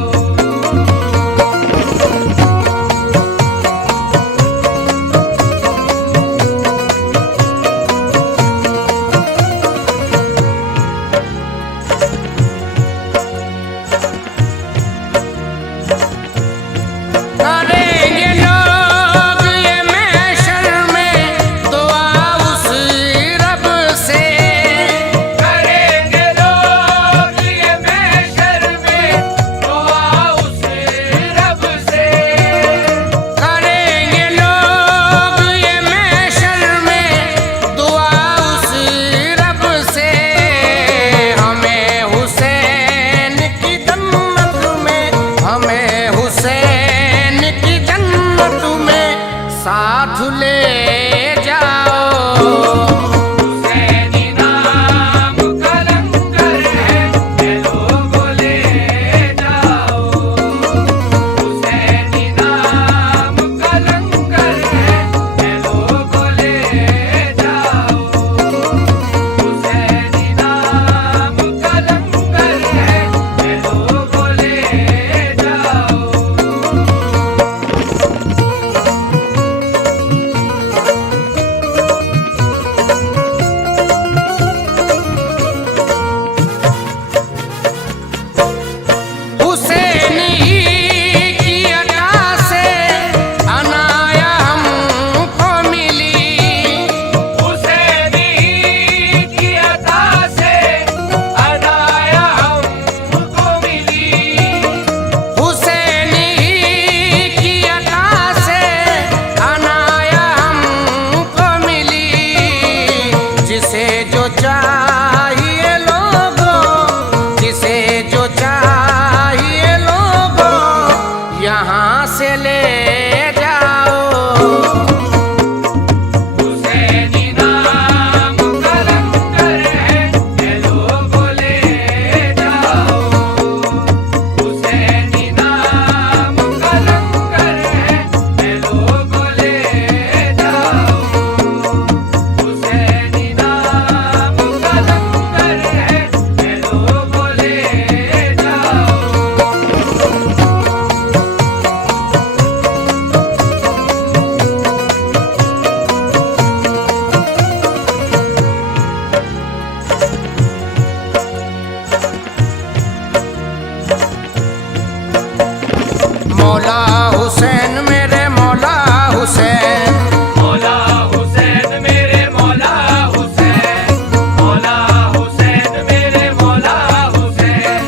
करेंगे लोग ये महशर में दुआ उस रब से। करेंगे लोग ये महशर में दुआ उस रब से। करेंगे लोग ये महशर में दुआ उस रब से। हमें हुसैन की जन्नत में, हमें हुसैन की जन्नत में साथ ले जाओ। हुसैनी नाम का लंगर है, ये लोगों ले जाओ। हुसैनी नाम का लंगर है, ये लोगों ले जाओ। हुसैनी नाम का लंगर है, ये लोगों ले जाओ। हुसैनी की अता से अनाया हमको मिली। हुसैनी की अता से अनाया हमको मिली। हुसैनी की अता से अनाया हमको मिली। जिसे जो चाहिए लोगों, जिसे जो चाहिए लोगों, यहाँ से ले जाओ। हुसैनी नाम का लंगर है, ये लोगों ले जाओ। हुसैनी नाम का लंगर है, ये लोगों ले जाओ। हुसैनी नाम का लंगर है, ये लोगों ले जाओ। मौला हुसैन मेरे मौला हुसैन। मौला हुसैन मेरे मौला हुसैन। मौला हुसैन मेरे मौला हुसैन।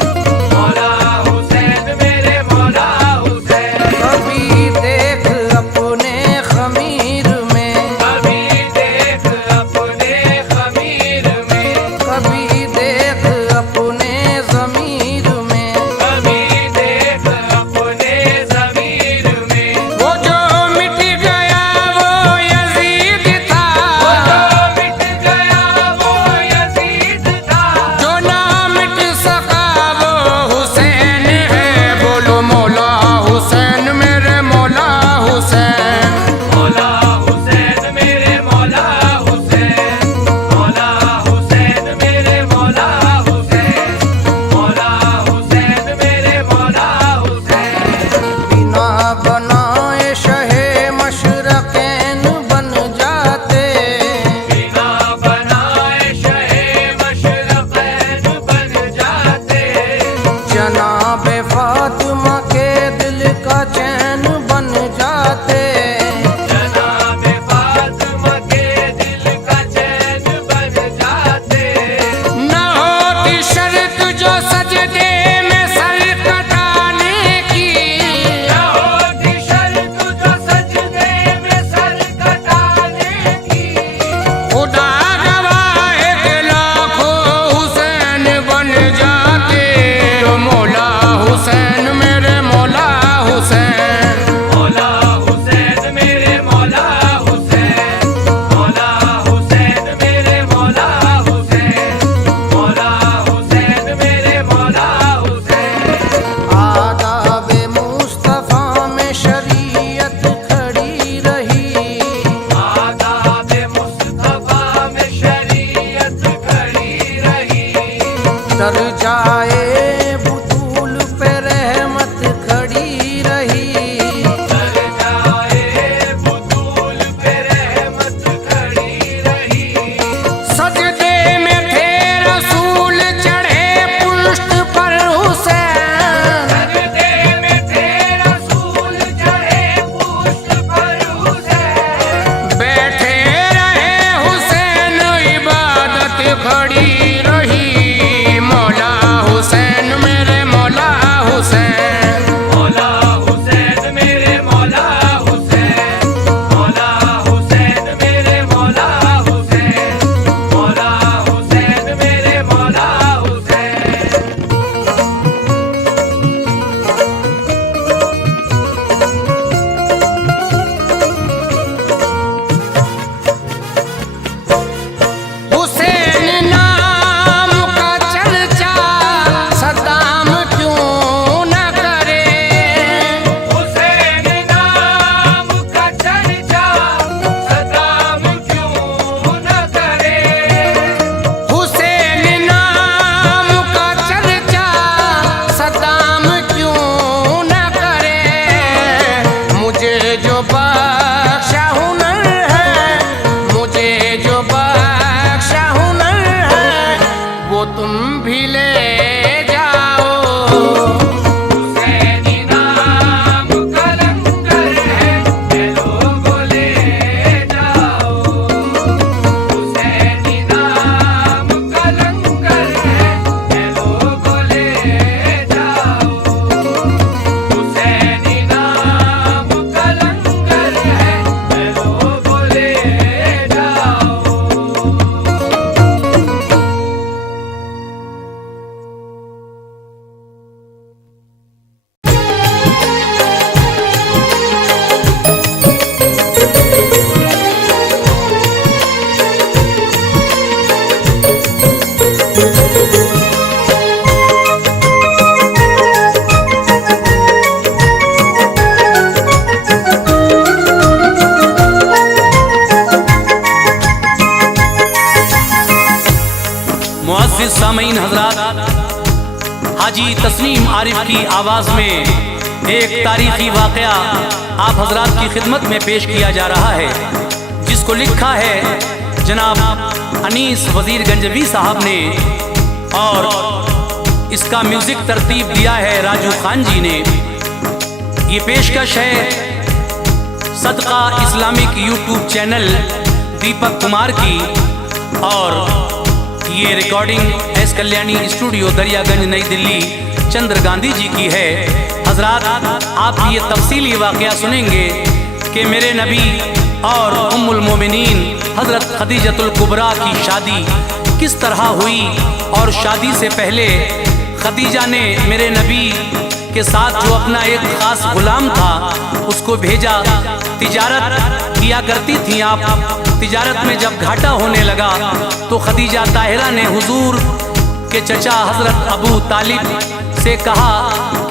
मौला हुसैन मेरे मौला हुसैन। कभी देख अपने खमीर में, कभी देख अपने खमीर में। कभी देख अपने ज़मीर में। कभी देख अपने ज़मीर में। हाजी तस्नीम आरिफ की आवाज़ में एक तारीखी वाक़या आप हजरात की खिदमत में पेश किया जा रहा है, जिसको लिखा है जनाब अनीस वज़ीर गंजवी साहब ने और इसका म्यूज़िक तरतीब दिया है राजू खान जी ने। ये पेशकश है सदका Islamic YouTube channel Deepak Kumar की और ये recording S Kalyani studio Daryaganj नई दिल्ली चंद्र गांधी जी की है। हजरात आप ये तफसीली वाक़या सुनेंगे कि मेरे नबी और उम्मुल मोमिनीन हज़रत खदीजतुल कुबरा की शादी किस तरह हुई और शादी से पहले खदीजा ने मेरे नबी के साथ जो अपना एक ख़ास गुलाम था उसको भेजा। तिजारत किया करती थी आप, तिजारत में जब घाटा होने लगा तो खदीजा ताहिरा ने हुजूर के चचा हज़रत अबू तालिब से कहा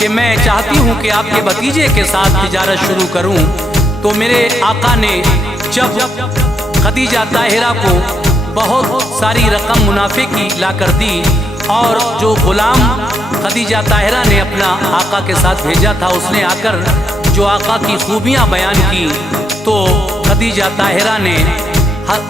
कि मैं चाहती हूँ कि आपके भतीजे के साथ तिजारत शुरू करूँ। तो मेरे आका ने जब खदीजा ताहिरा को बहुत सारी रकम मुनाफे की ला कर दी और जो गुलाम खदीजा ताहिरा ने अपना आका के साथ भेजा था उसने आकर जो आका की खूबियाँ बयान की, तो खदीजा ताहिरा ने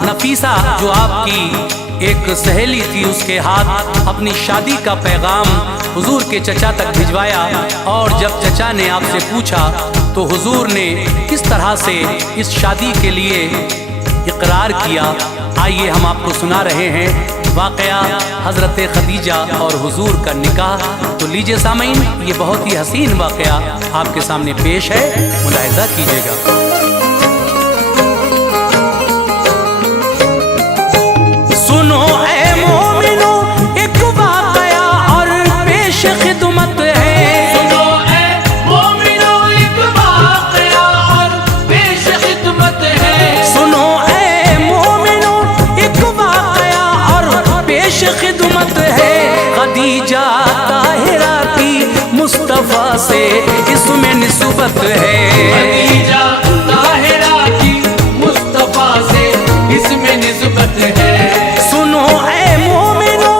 नफीसा जो आपकी एक सहेली थी उसके हाथ अपनी शादी का पैगाम हुजूर के चचा तक भिजवाया। और जब चचा ने आपसे पूछा तो हुजूर ने किस तरह से इस शादी के लिए इकरार किया, आइए हम आपको सुना रहे हैं वाक़या हज़रत खदीजा और हुजूर का निकाह। तो लीजिए सामीन, ये बहुत ही हसीन वाक़या आपके सामने पेश है, मुलाहिज़ा कीजिएगा। सुनो ऐ मोमिनो एक वाक़या और पेश खिदमत है। सुनो ऐ मोमिनो एक वाक़या और पेश खिदमत है। सुनो ऐ मोमिनो एक वाक़या और पेश खिदमत है। खदीजा ताहिरा की मुस्तफ़ा से इसमें निस्बत है। खदीजा ताहिरा की मुस्तफ़ा से इसमें निस्बत है। सुनो ऐ मोमिनो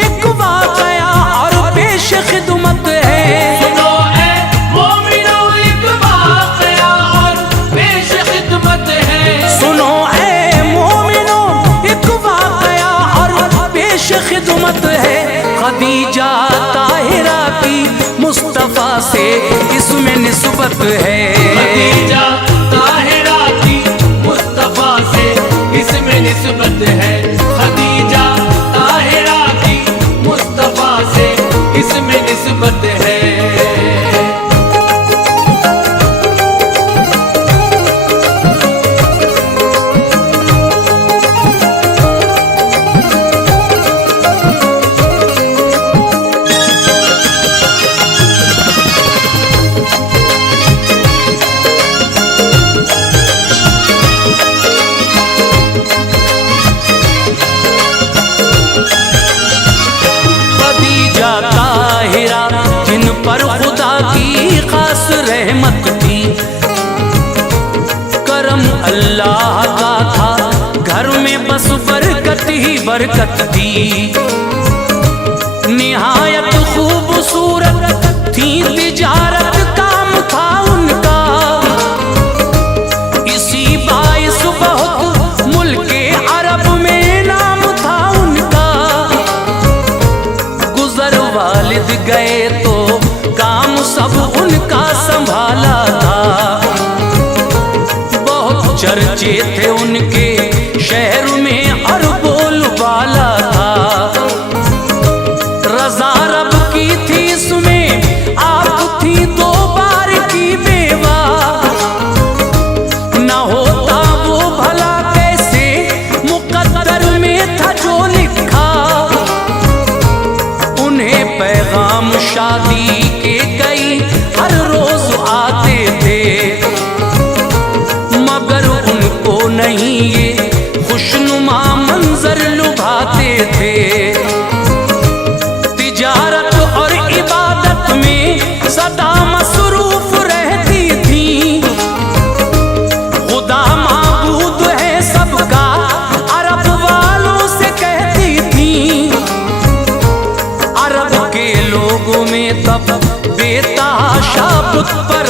एक वाक़या और पेश खिदमत है। सुनो ऐ मोमिनो एक वाक़या और पेश खिदमत है। सुनो ऐ मोमिनो एक वाक़या और पेश खिदमत है। खदीजा ताहिरा की मुस्तफ़ा से इसमें निस्बत है। खदीजा ताहिरा की मुस्तफ़ा से इसमें निस्बत है। खदीजा ताहिरा की मुस्तफ़ा से इसमें निस्बत है। खदीजा ताहिरा जिन पर खुदा की खास रहमत थी, करम अल्लाह का था, घर में बस बरकत ही बरकत थी। निहायत खूबसूरत थी, तिजारत काम था उनका, इसी बाइस बहुत मुल्के अरब में नाम था उनका। गुजर वालिद गए तो काम सब उनका संभाला था, बहुत चर्चे थे उनके शहर में और बोलबाला था। रज़ा रब की थी इसमें आप थी दो बार की बेवा, न होता वो भला कैसे मुकद्दर में था जो लिखा। उन्हें पैगाम शादी के कई हर रोज आते थे, मगर उनको नहीं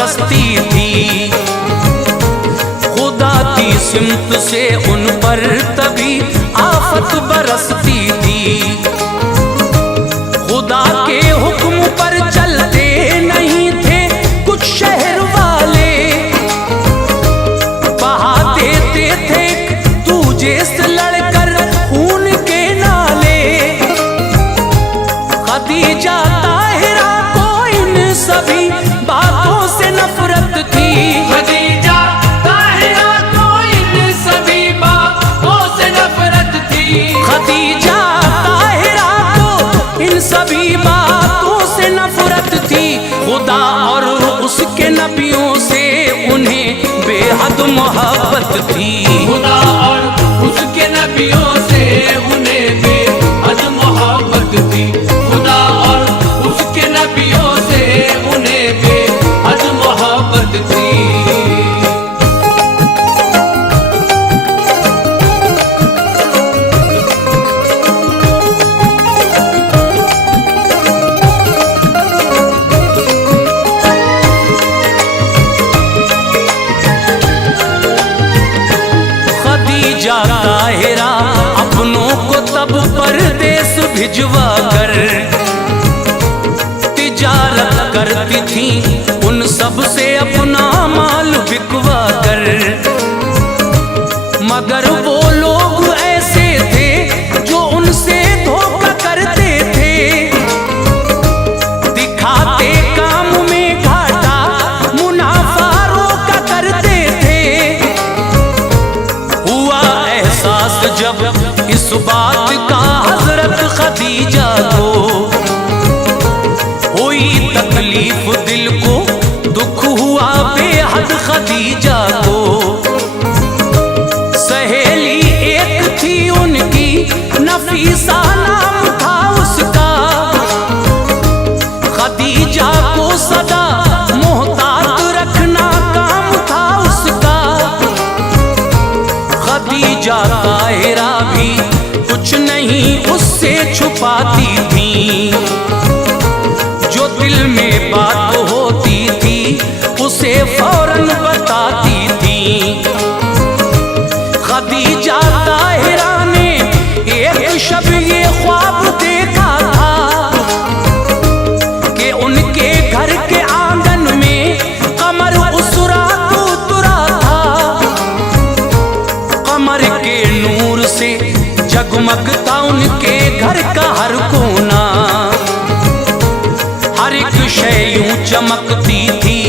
बरसती थी। खुदा की सिमत से उन पर तभी आफत बरसती थी। खुदा के हुक्म पर चलते नहीं थे कुछ शहर वाले, बहा देते थे तुझे से लड़कर खून के नाले। खदीजा ताहिरा को इन सभी बातों से नफरत थी। खदीजा ताहिरा को इन सभी बातों से नफरत थी। खदीजा ताहिरा को इन सभी बातों से नफरत थी। खुदा और उसके नबियों से उन्हें बेहद मोहब्बत थी। खुदा और उसके नबियों से उन्हें बेहद मोहब्बत थी। खुदा और उसके नबियों से उन्हें बेहद मोहब्बत थी। खदीजा ताहिरा अपनों को तब परदेस भिजवा कर तिजारत करती थी, उन सब से अपना माल बिकवा कर। मगर वो लोग ऐसे थे जो उनसे धोखा करते थे, दिखाते काम में घाटा मुनाफा रोका करते थे। हुआ एहसास जब इस बात का हजरत खदीजा को, हुई तकलीफ दिल को, दुख हुआ बेहद खदीजा को। सहेली एक थी उनकी, नफीसा नाम था उसका। खदीजा को सदा मोहतात रखना काम था उसका। खदीजा ताहिरा भी कुछ नहीं उससे छुपाती थी, जो दिल में बात होती थी उसे फौरन बताती थी। खदीजा ताहिरा ने एक शब ये ख्वाब देखा था कि उनके घर के आंगन में कमर उस रात उतरा था। कमर के नूर से जगमगता उनके घर का हर कोना, हर एक शय यूं चमकती थी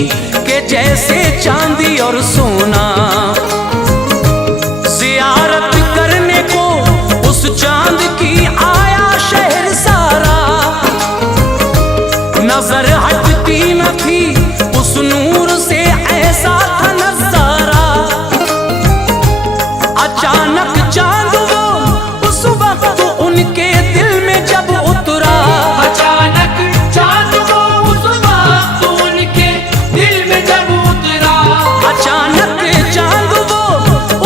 कि जैसे चांदी और सोना। ज़ियारत करने को उस चांद की आया शहर सारा, नजर हटती न थी उस नूर से, ऐसा था नजारा। अचानक चांद वो उस वक्त उनके दिल में जब उतरा। अचानक चांद वो उस वक्त उनके दिल में जब उतरा। अचानक चांद वो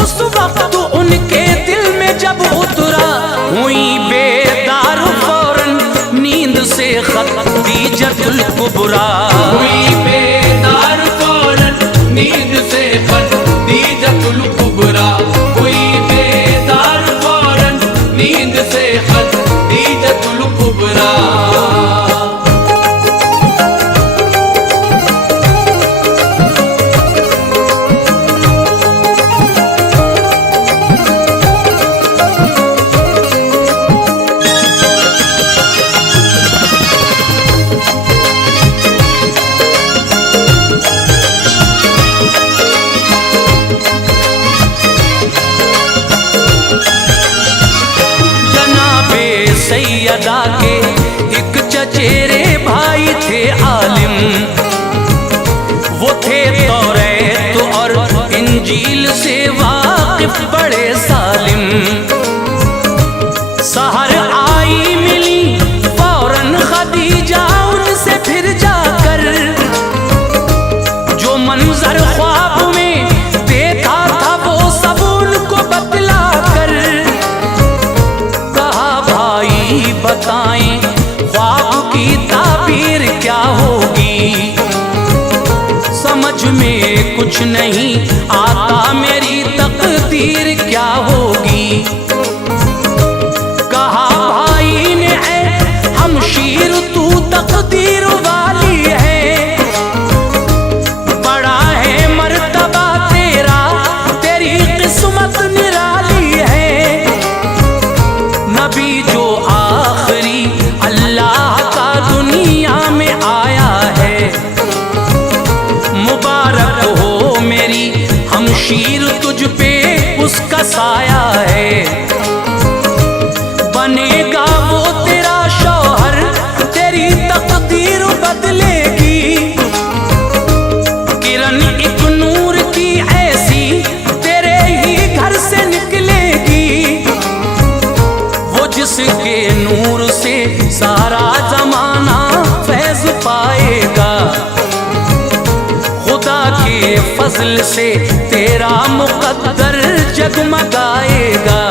उस वक्त उनके दिल में जब उतरा। हुई बेदार फौरन नींद से खदीजतुल कुबरा। हुई बेदार फौरन नींद से खदीजतुल कुबरा। हुई बेदार फौरन नींद से खदीजतुल कुबरा। सैयदा के एक चचेरे भाई थे आलिम, वो थे तौरात और इंजील से वाकिफ बड़े सालिम। सहर आई मिली फौरन खदीजा उनसे फिर जाकर, जो मंजर ख्वाब में देखा था वो सब उनको बतला कर। कहा भाई बताएं ख्वाब की ताबीर क्या होगी, समझ समझ में कुछ नहीं आता मेरी तकदीर क्या होगी। कहा भाई ने ऐ हमशीर तू तकदीर वाली है, बड़ा है मर्तबा तेरा, तेरी किस्मत निराली है। नबी जो आखिरी अल्लाह का दुनिया में आया है, मुबारक हो मेरी हमशीर तुझ पे उसका साया है। बनेगा वो तेरा शौहर, तेरी तकदीर बदलेगी। किरण एक नूर की ऐसी तेरे ही घर से निकलेगी। वो जिसके नूर से सारा जमाना फैज पाएगा, खुदा के फजल से तेरा मुकद्दर जगमगाएगा।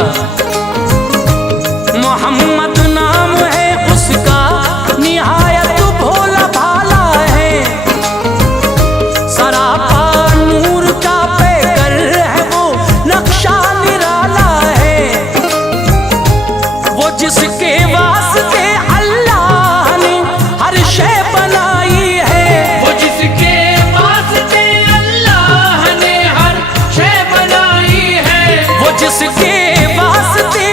मोहम्मद नाम है उसका, निहायत भोला भाला है। सरापा नूर का पैकर है वो, नक्शा निराला है। वो जिसके वास्ते अल्लाह ने हर शय बनाई है, वो जिसके वास्ते अल्लाह ने हर शय बनाई है। वो जिसके वास्ते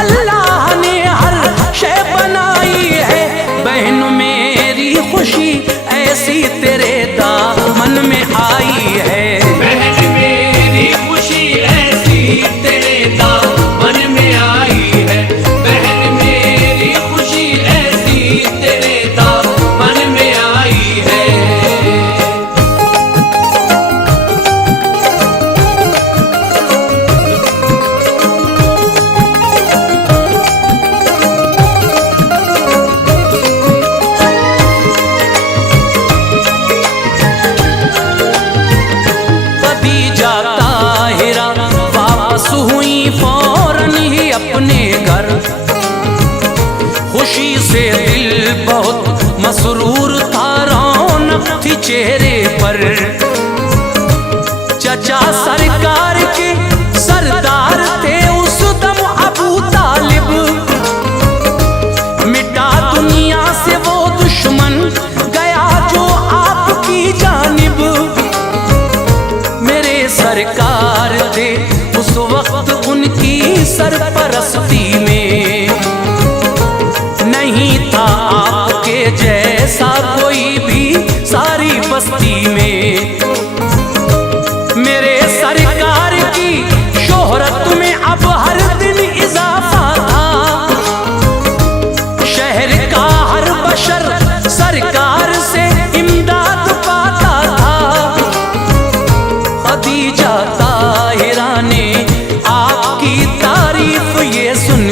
अल्लाह ने हर शय बनाई है। बहन मेरी खुशी ऐसी तेरे दामन में आई है। बहन मेरी खुशी ऐसी तेरे दामन में आई है। बहन मेरी खुशी ऐसी तेरे दामन में आई है। खदीजा ताहिरा वापस हुई फौरन ही अपने घर। खुशी से दिल बहुत मसरूर था, रौनक थी चेहरे पर। चचा सरकार के सरदार थे उस दम अबू तालिब। मिटा दुनिया से वो दुश्मन गया जो आपकी जानिब। मेरे सरकार थे उस वक्त उनकी सरपरस्ती में, नहीं था आपके जैसा कोई भी सारी बस्ती में। मेरे सरकार की शोहरत में अब हर दिन इजाफा था। शहर का हर बशर सरकार से इमदाद पाता था। खदीजा ताहिरा ने आपकी तारीफ ये सुन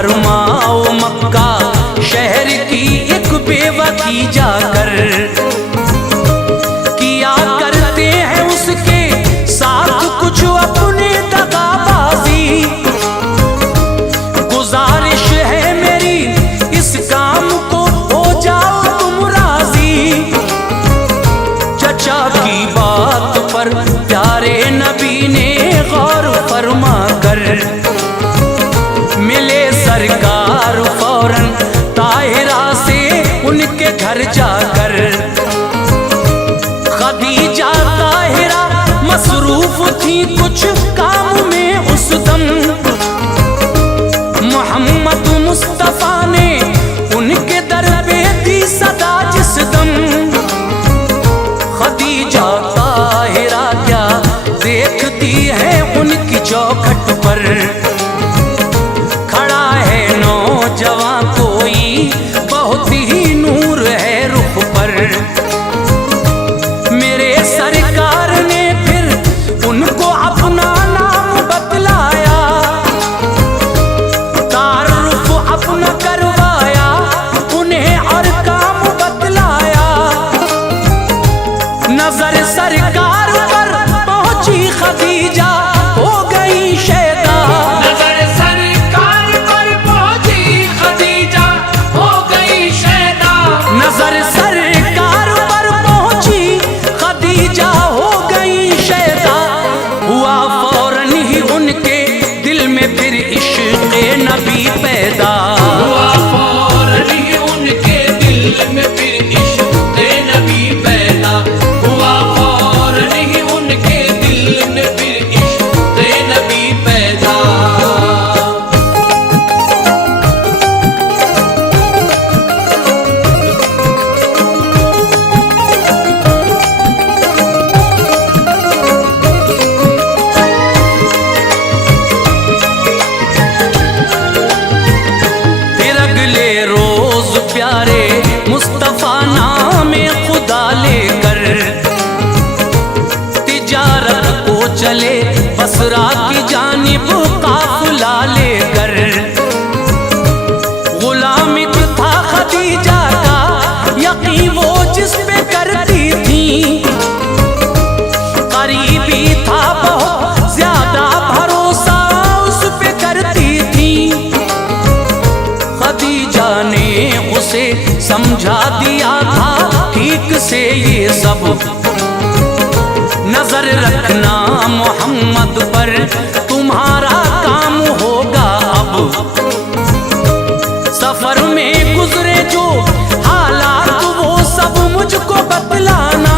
फरमाओ मक्का शहर की एक बेवकी जाकर, किया करते हैं उसके साथ कुछ अपने दगाबाजी। गुजारिश है मेरी इस काम को हो जाओ तुम राजी। चचा की बात पर प्यारे नबी ने गौर फरमा कर, मिले सरकार फौरन ताहिरा से उनके घर जाकर। खदीजा ताहिरा मसरूफ थी कुछ काम में उस दम, मोहम्मद मुस्तफा ने उनके दर पे दी सदा जिस दम। खदीजा ताहिरा क्या देखती है उनकी चौखट पर, खड़ा है नौजवान कोई बहुत ही नूर है रुख पर। मेरे सरकार ने फिर उनको अपना नाम बतलाया, तारुफ अपना करवाया उन्हें और काम बतलाया। नजर सरकार पर पहुंची खदीजा हो गई शैदा, नजर सरकार पर पहुंची खदीजा हो गई शैदा। नजर सरकार पर पहुंची खदीजा हो गई शैदा। हुआ फौरन ही उनके दिल में फिर इश्क़ नबी पैदा, हुआ फौरन ही उनके दिल में फिर इश्क़ नबी पैदा, हुआ फौरन ही उनके दिल में फिर इश्क़ नबी पैदा। फिर अगले रोज प्यारे मुस्तफा नामे खुदा लेकर तिजारत को चले बसरा की जानिब काफिला लेकर। गुलामिक था खदीजा का यकीन वो जिस पे करती थी, करीबी था बहुत ज्यादा भरोसा उस पे करती थी। खदीजा ने उसे समझा दिया था ठीक से ये सब, नजर रखना मोहम्मद पर तुम्हारा काम होगा अब। सफर में गुजरे जो हालात वो सब मुझको बतलाना,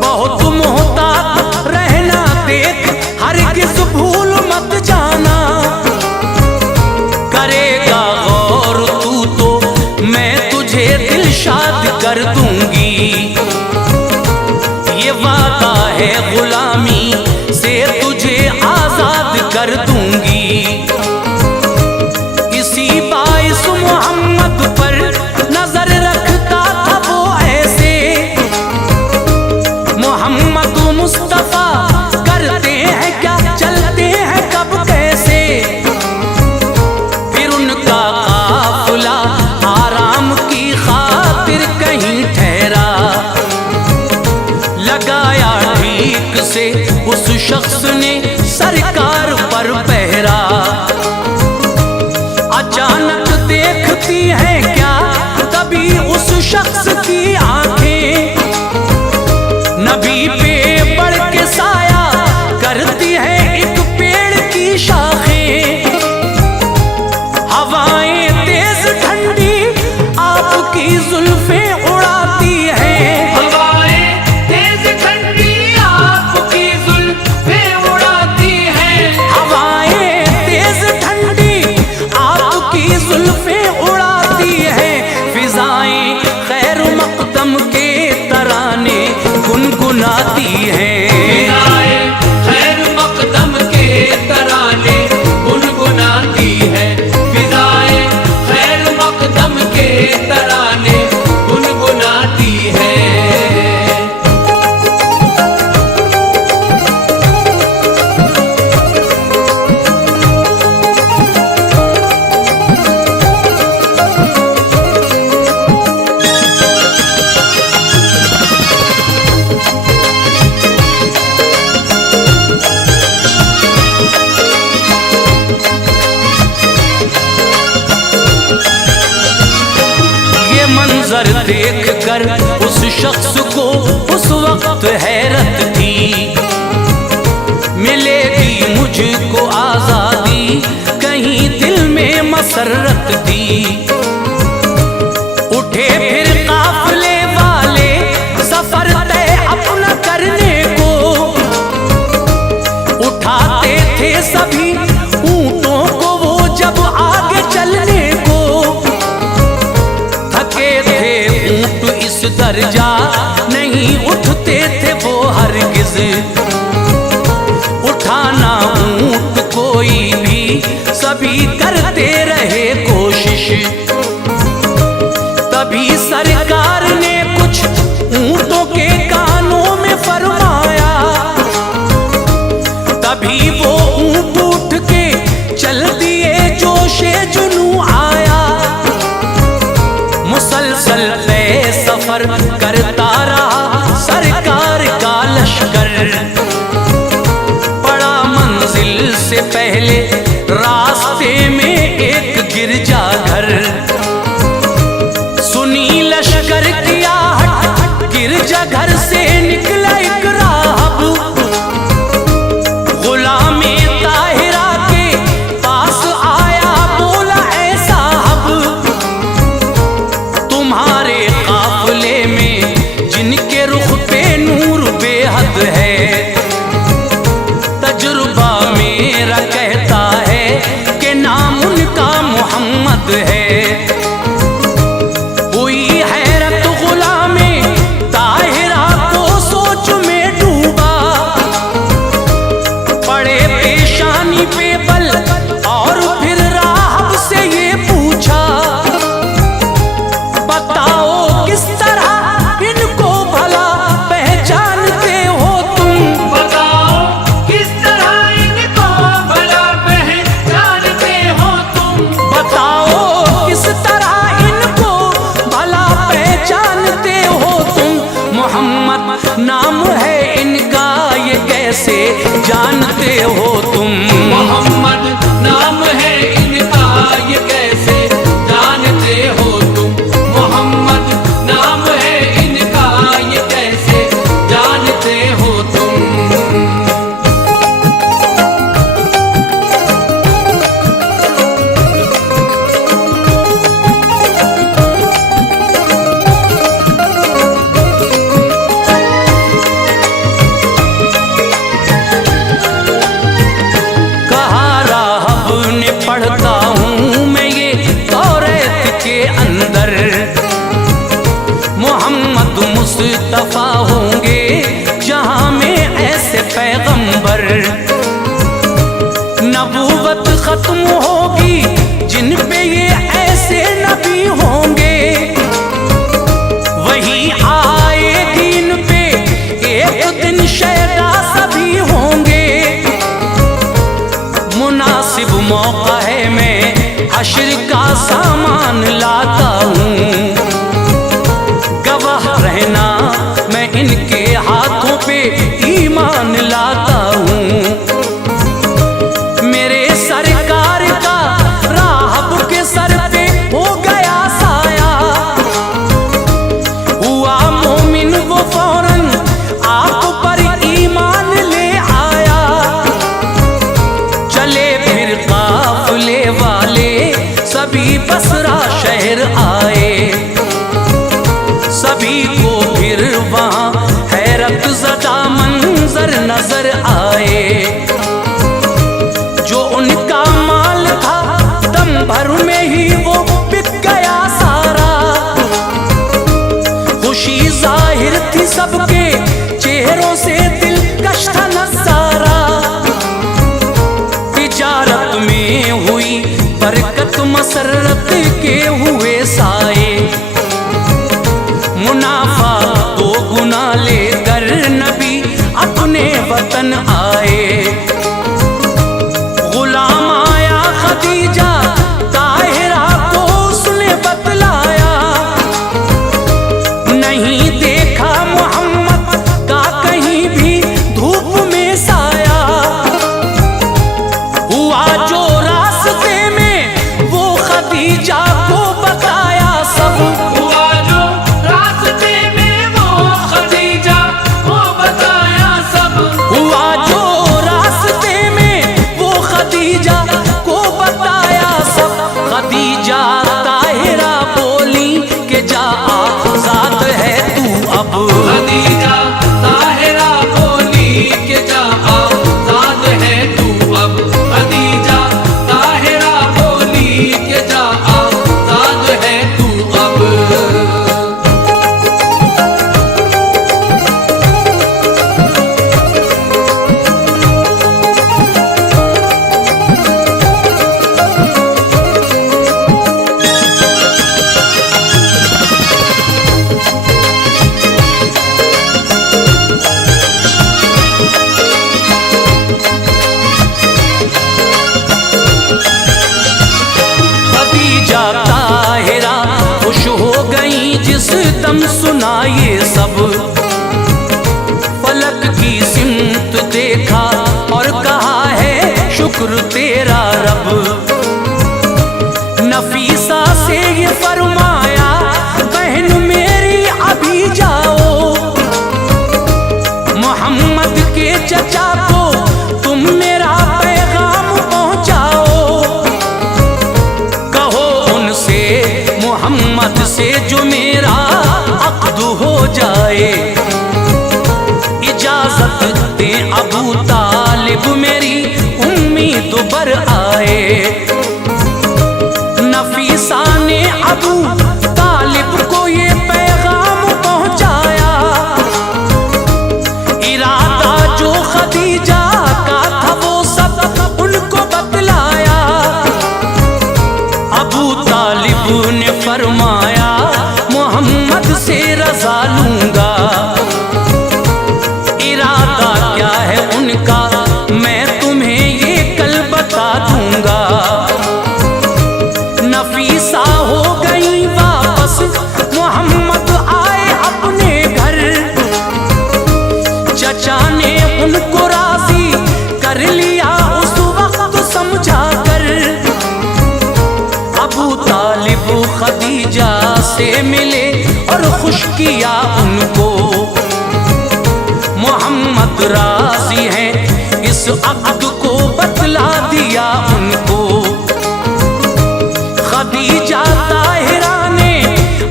बहुत मोहतात रहना देख हरगिज़ भूल मत जाना। करेगा गौर तू तो मैं तुझे दिलशाद कर दूंगी, ये वादा है गुलामी से तुझे आजाद कर दूंगी। इसी बाइस मोहम्मद पर नजर रखता था वो ऐसे, मोहम्मद मुस्तफा करते हैं क्या चलते हैं कब कैसे। फिर उनका काफिला आराम की खातिर कहीं ठहरा, लगाया ठीक से उस शख्स ने सरकार पर पहरा। अचानक देखती है क्या तभी उस शख्स की आंखें, नबी पे बढ़ के साया करती है एक पेड़ की शाखें। हवाएं तेज ठंडी आपकी जुल्फें उड़ाती हैं, हवाएं तेज ठंडी आपकी जुल्फें उड़ाती हैं, हवाएं तेज ठंडी आपकी जुल्फें उड़ाती हैं। फिजाएं खैर मकदम के तराने गुनगुनाती हैं। फिजाएं खैर मकदम के तराने गुनगुनाती है, फिजाएं खैर मकदम के तराने गुनगुनाती है। मंजर देख कर उस शख्स को उस वक्त हैरत थी, मिलेगी मुझको आजादी कहीं दिल में मसरत थी। उठे फिर काफिले वाले सफर तय अपना करने को, उठाते थे सभी ऊंटों को वो जब आगे चलने को। थके थे ऊंट इस दर्जा नहीं उठते थे वो हरगिज, उठाना ऊंट कोई भी सभी करते रहे कोशिश। तभी सरकार ने कुछ ऊंटों के कानों में फरमाया, तभी वो ऊंट उठ के चल दिए, जोशे जुनू आया। मुसलसल तय सफर करता रहा सरकार का लश्कर, पड़ा मंजिल से पहले रास्ते में एक गिरजा घर। सुनी लश्कर की आहट, गिरजा घर से निकला एक राहब, गुलामे ताहिरा के पास आया, बोला ऐ साहब, तुम्हारे काफिले में जिनके रुख पे नूर बेहद है, तजुर्बा मेरा कहता है कि नाम उनका मोहम्मद है। हुई हैरत गुलामे ताहिरा को सोच में डूबा, पड़े पेशानी पे बल और फिर राहब से ये पूछा, बताओ किस तरह इनको भला पहचानते हो तुम। बताओ किस तरह इनको भला पहचानते हो तुम। बताओ किस तरह इनको भला पहचानते हो तुम। मोहम्मद नाम है इनका ये कैसे जानते हो तुम। मोहम्मद नाम है इनका ये कैसे जानते हो तुम। मोहम्मद नाम है इनका ये कैसे जानते हो तुम। कहा राहब ने पढ़ता हूँ मैं ये तौरात के अंदर, मोहम्मद मुस्तफा होंगे जहाँ में ऐसे पैगंबर। नबूवत खत्म होगी जिन पे ये ऐसे नबी होंगे, वही आएगी इन पे एक दिन शैदा सभी होंगे। मुनासिब मौका है मैं हश्र का सामान लाता हूँ, गवाह रहना मैं सितम सुना ये सब, फलक की सिमत देखा और कहा है शुक्र तेरा रब। नफीसा से ये फरमाया बहन मेरी अभी जाओ, मोहम्मद के चचा को तुम मेरा पैगाम पहुंचाओ। कहो उनसे मोहम्मद से जो मेरा अक़्द हो जाए, इजाजत दे अबू तालिब मेरी उम्मीद बर आए। नफीसा ने अबू तालिब को ये पैगाम पहुंचाया, इरादा जो खदीजा का था वो सब उनको बतलाया। अबू तालिब ने फरमाया मोहम्मद से रजा लूंगा, इरादा क्या है उनका मैं तुम्हें ये कल बता दूंगा। नफीसा हो गई वापस, मोहम्मद आए अपने घर, चचा ने उनको राजी कर लिया उस वक्त समझा कर। अबू तालिब खदीजा से मिले और खुश किया उनको, मोहम्मद राजी हैं इस अक़्द को बतला दिया उनको। खदीजा ताहिरा ने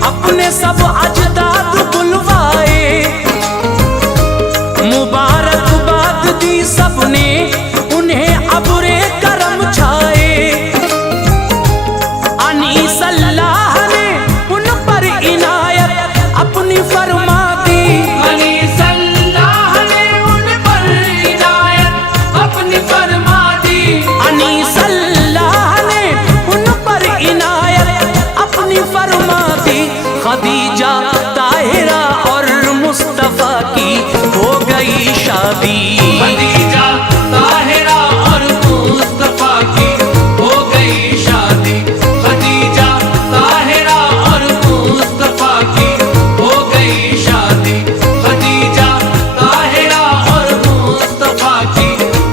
अपने सब अजदाद बुलवाए, मुबारकबाद दी सबने उन्हें अब्रे करम छाए। अनीसल्लाह ने उन पर इनायत अपनी फरमा दी, अनीसल्लाह ने उन पर इनायत अपनी फरमा दी। अनीसल्लाह ने उन पर इनायत अपनी फरमा दी। खदीजा ताहिरा और मुस्तफा की हो गई शादी, खदीजा ताहिरा और मुस्तफा की हो गई शादी। खदीजा ताहिरा और मुस्तफा की हो गई शादी। खदीजा ताहिरा और मुस्तफा की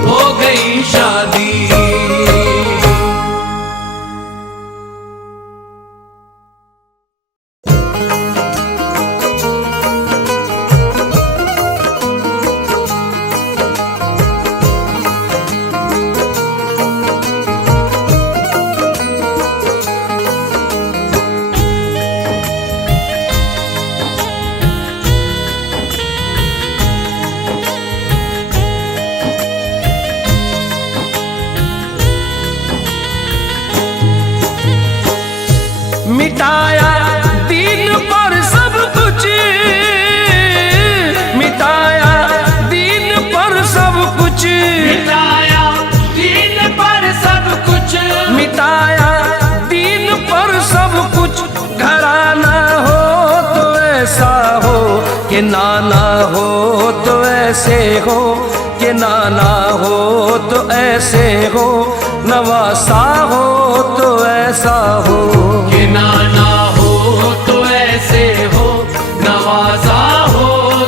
हो गई शादी। मिटाया दीन पर सब कुछ, मिटाया दीन पर सब कुछ, मिटाया दीन पर सब कुछ, मिटाया दीन पर सब कुछ। घराना हो तो ऐसा हो कि नाना हो तो ऐसे हो, कि नाना हो तो ऐसे हो, नवासा हो तो ऐसा हो। कि नाना हो तो ऐसे हो, नवाजा हो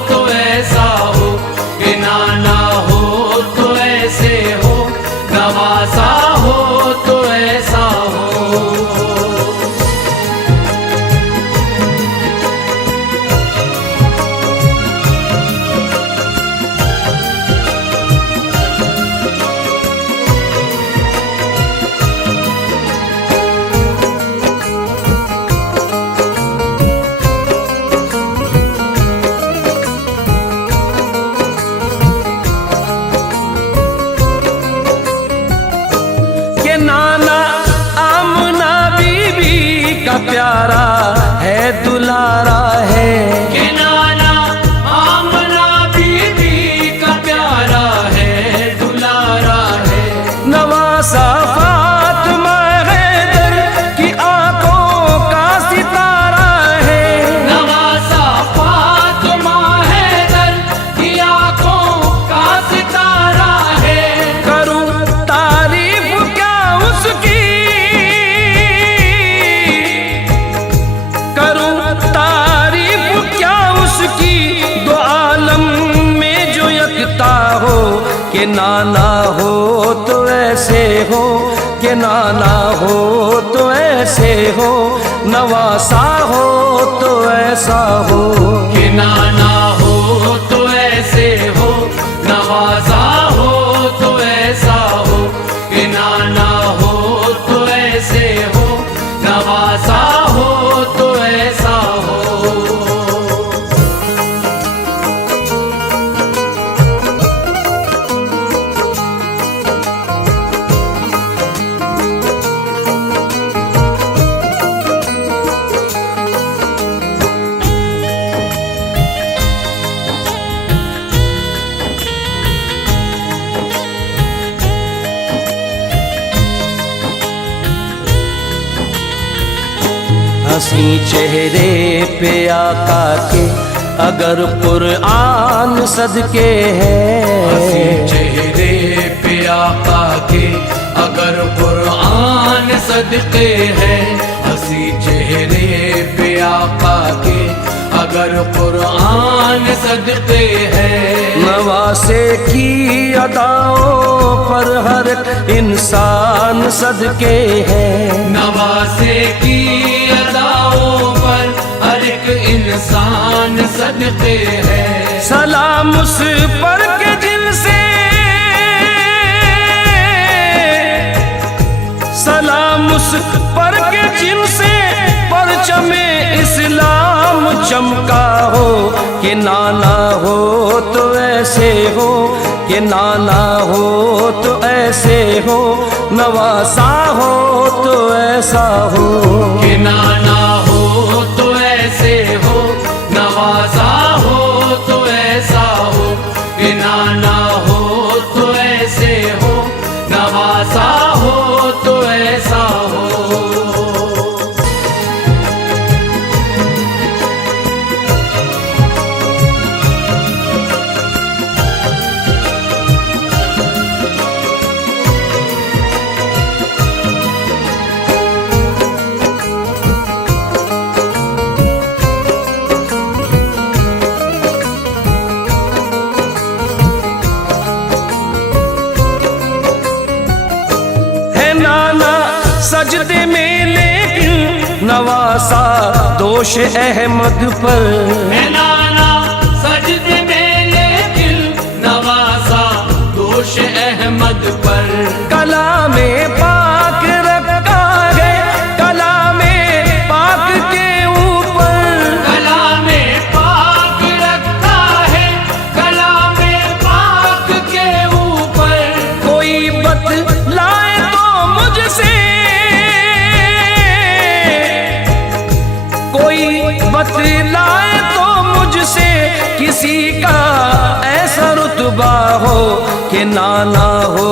तो ऐसा हो। कि नाना हो तो ऐसे हो, नवाजा हो तो ऐसा हो। प्यारा है दुलारा है, कि नाना आमना बीबी का प्यारा है दुलारा है। नवासा फातिमा हैदर की आंखों का सितारा है। नवासा फातिमा हैदर की आंखों का सितारा है। करूं तारीफ क्या उसकी, करूं तारीफ नाना हो तो ऐसे हो, कि नाना हो तो ऐसे हो, नवासा हो तो ऐसा हो। कि नाना हो तो ऐसे हो, नवाजा हो तो ऐसा हो। कि नाना हो तो ऐसे हो, नवाजा हो तो ऐसा हो। हंसी चेहरे पे आका के अगर कुरान सदके हंसी है, चेहरे पे आका के अगर कुरान सदके है। हंसी चेहरे पे आका के अगर कुरान सदके है। नवासे की अदाओं पर हर इंसान सदके है। नवासे की अदाओं पर हर एक इंसान सदके है। सलाम उस पर के जिनसे, सलाम उस पर के जिनसे परचमे इस्लाम चमका हो। कि नाना हो तो ऐसे हो, कि नाना हो तो ऐसे हो, नवासा हो तो ऐसा हो। कि नाना हो तो ऐसे हो, नवाजा हो तो ऐसा हो। कि नाना हो तो ऐसे हो, नवाजा हो तो ऐसा हो। सजदे में लेकिन नवासा दोष अहमद पर। है नाना सजदे में लेकिन नवासा दोष अहमद पर। कलामे पाक रखा है, कलामे पाक के ऊपर। कलामे पाक रखा है, कलामे पाक के ऊपर। कोई बतलाए तो मुझसे, कोई बतलाए तो मुझसे किसी का ऐसा रुतबा हो। कि नाना हो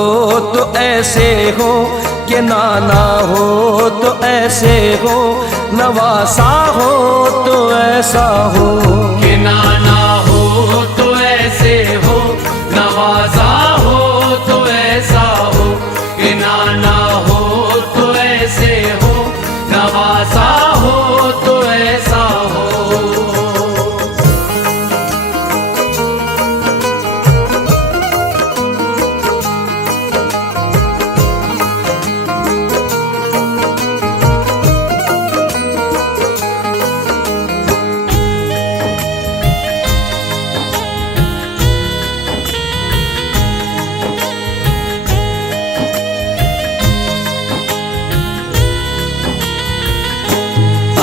तो ऐसे हो, कि नाना हो तो ऐसे हो, नवासा हो तो ऐसा हो। कि नाना हो तो ऐसे हो, नवाजा हो तो ऐसा हो। कि नाना हो तो ऐसे हो, नवाजा हो तो ऐसा हो।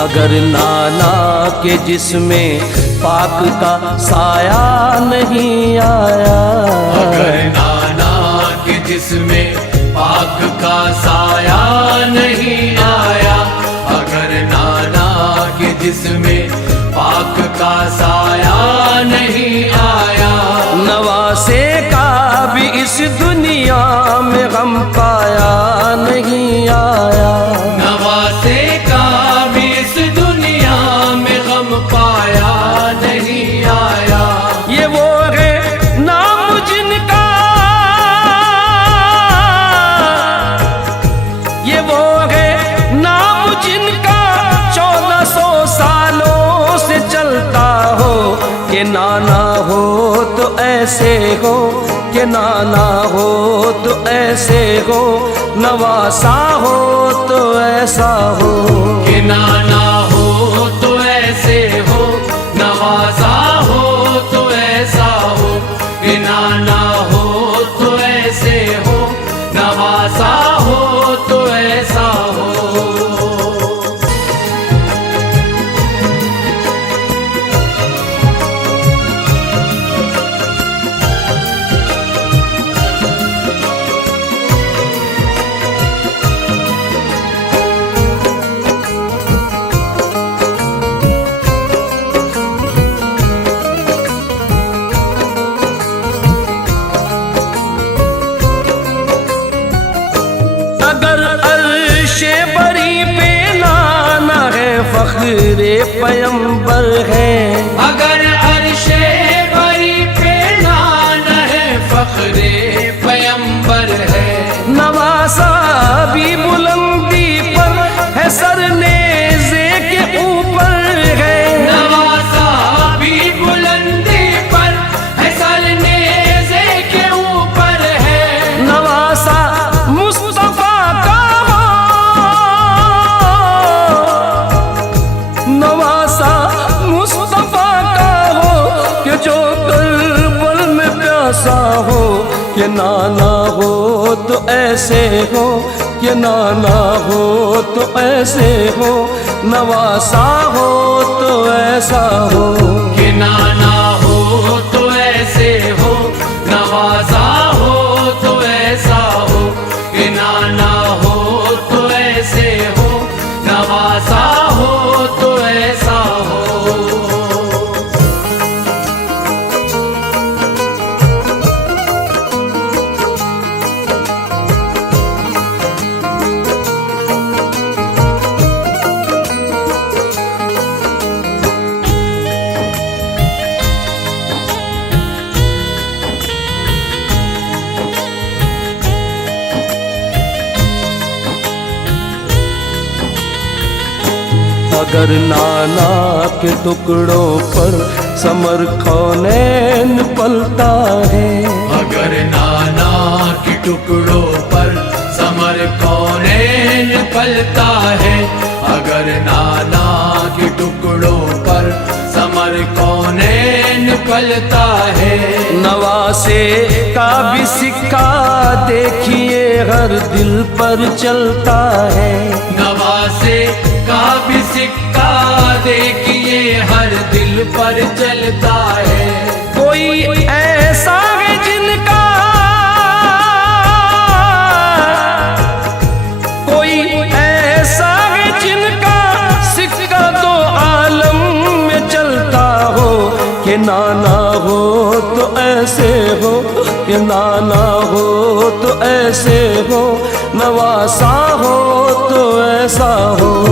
अगर नाना के जिसमें पाक का साया नहीं आया, अगर नाना के जिसमें पाक का साया नहीं आया। अगर नाना के जिसमें पाक का साया नहीं आया। नवासे का भी इस दुनिया में गम पाया नहीं आया। नवासे का भी इस दुनिया में गम पाया नहीं आया। ये वो है नाम जिनका, ये वो है नाम जिनका 1400 सालों से चलता हो। कि नाना हो तो ऐसे हो, कि नाना हो तो ऐसे हो, नवासा हो तो ऐसा हो। कि नाना हो तो ऐसे हो, नवाजा हो तो ऐसा हो। कि नाना हो तो ऐसे हो, नवाजा हो तो ऐसा हो। अगर अर्शे बरी पे नाना है, फख्रे पैगंबर है। अगर अर्शे बरी पे नाना है, फख्रे पैगंबर है। नवासा भी बुलंदी पर है, सरनेज़े के ऊपर है। नवासा भी बुलंदी पर है, सरनेज़े के ऊपर है। नवासा मुस्तफा का हो, नवासा मुस्तफा का हो, कि जो करबल में प्यासा हो। कि नाना हो तो ऐसे हो, कि नाना हो तो ऐसे हो, नवासा हो तो ऐसा हो। कि नाना हो तो ऐसे हो, नवाजा हो तो ऐसा हो। कि नाना हो तो ऐसे हो, नवाजा हो तो ऐसा हो। अगर नाना के टुकड़ों पर समर कौनैन पलता है। अगर नाना के टुकड़ों पर समर कौनैन पलता है। अगर नाना के टुकड़ों पर समर कौनैन पलता है। नवासे का भी सिक्का देखिए हर दिल पर चलता है। नवासे का भी सिक्का देखिए हर दिल पर चलता है। कोई ऐसा है जिनका, कोई ऐसा है जिनका सिक्का तो आलम में चलता हो। कि नाना हो तो ऐसे हो, कि नाना हो तो ऐसे हो, नवासा हो तो ऐसा हो।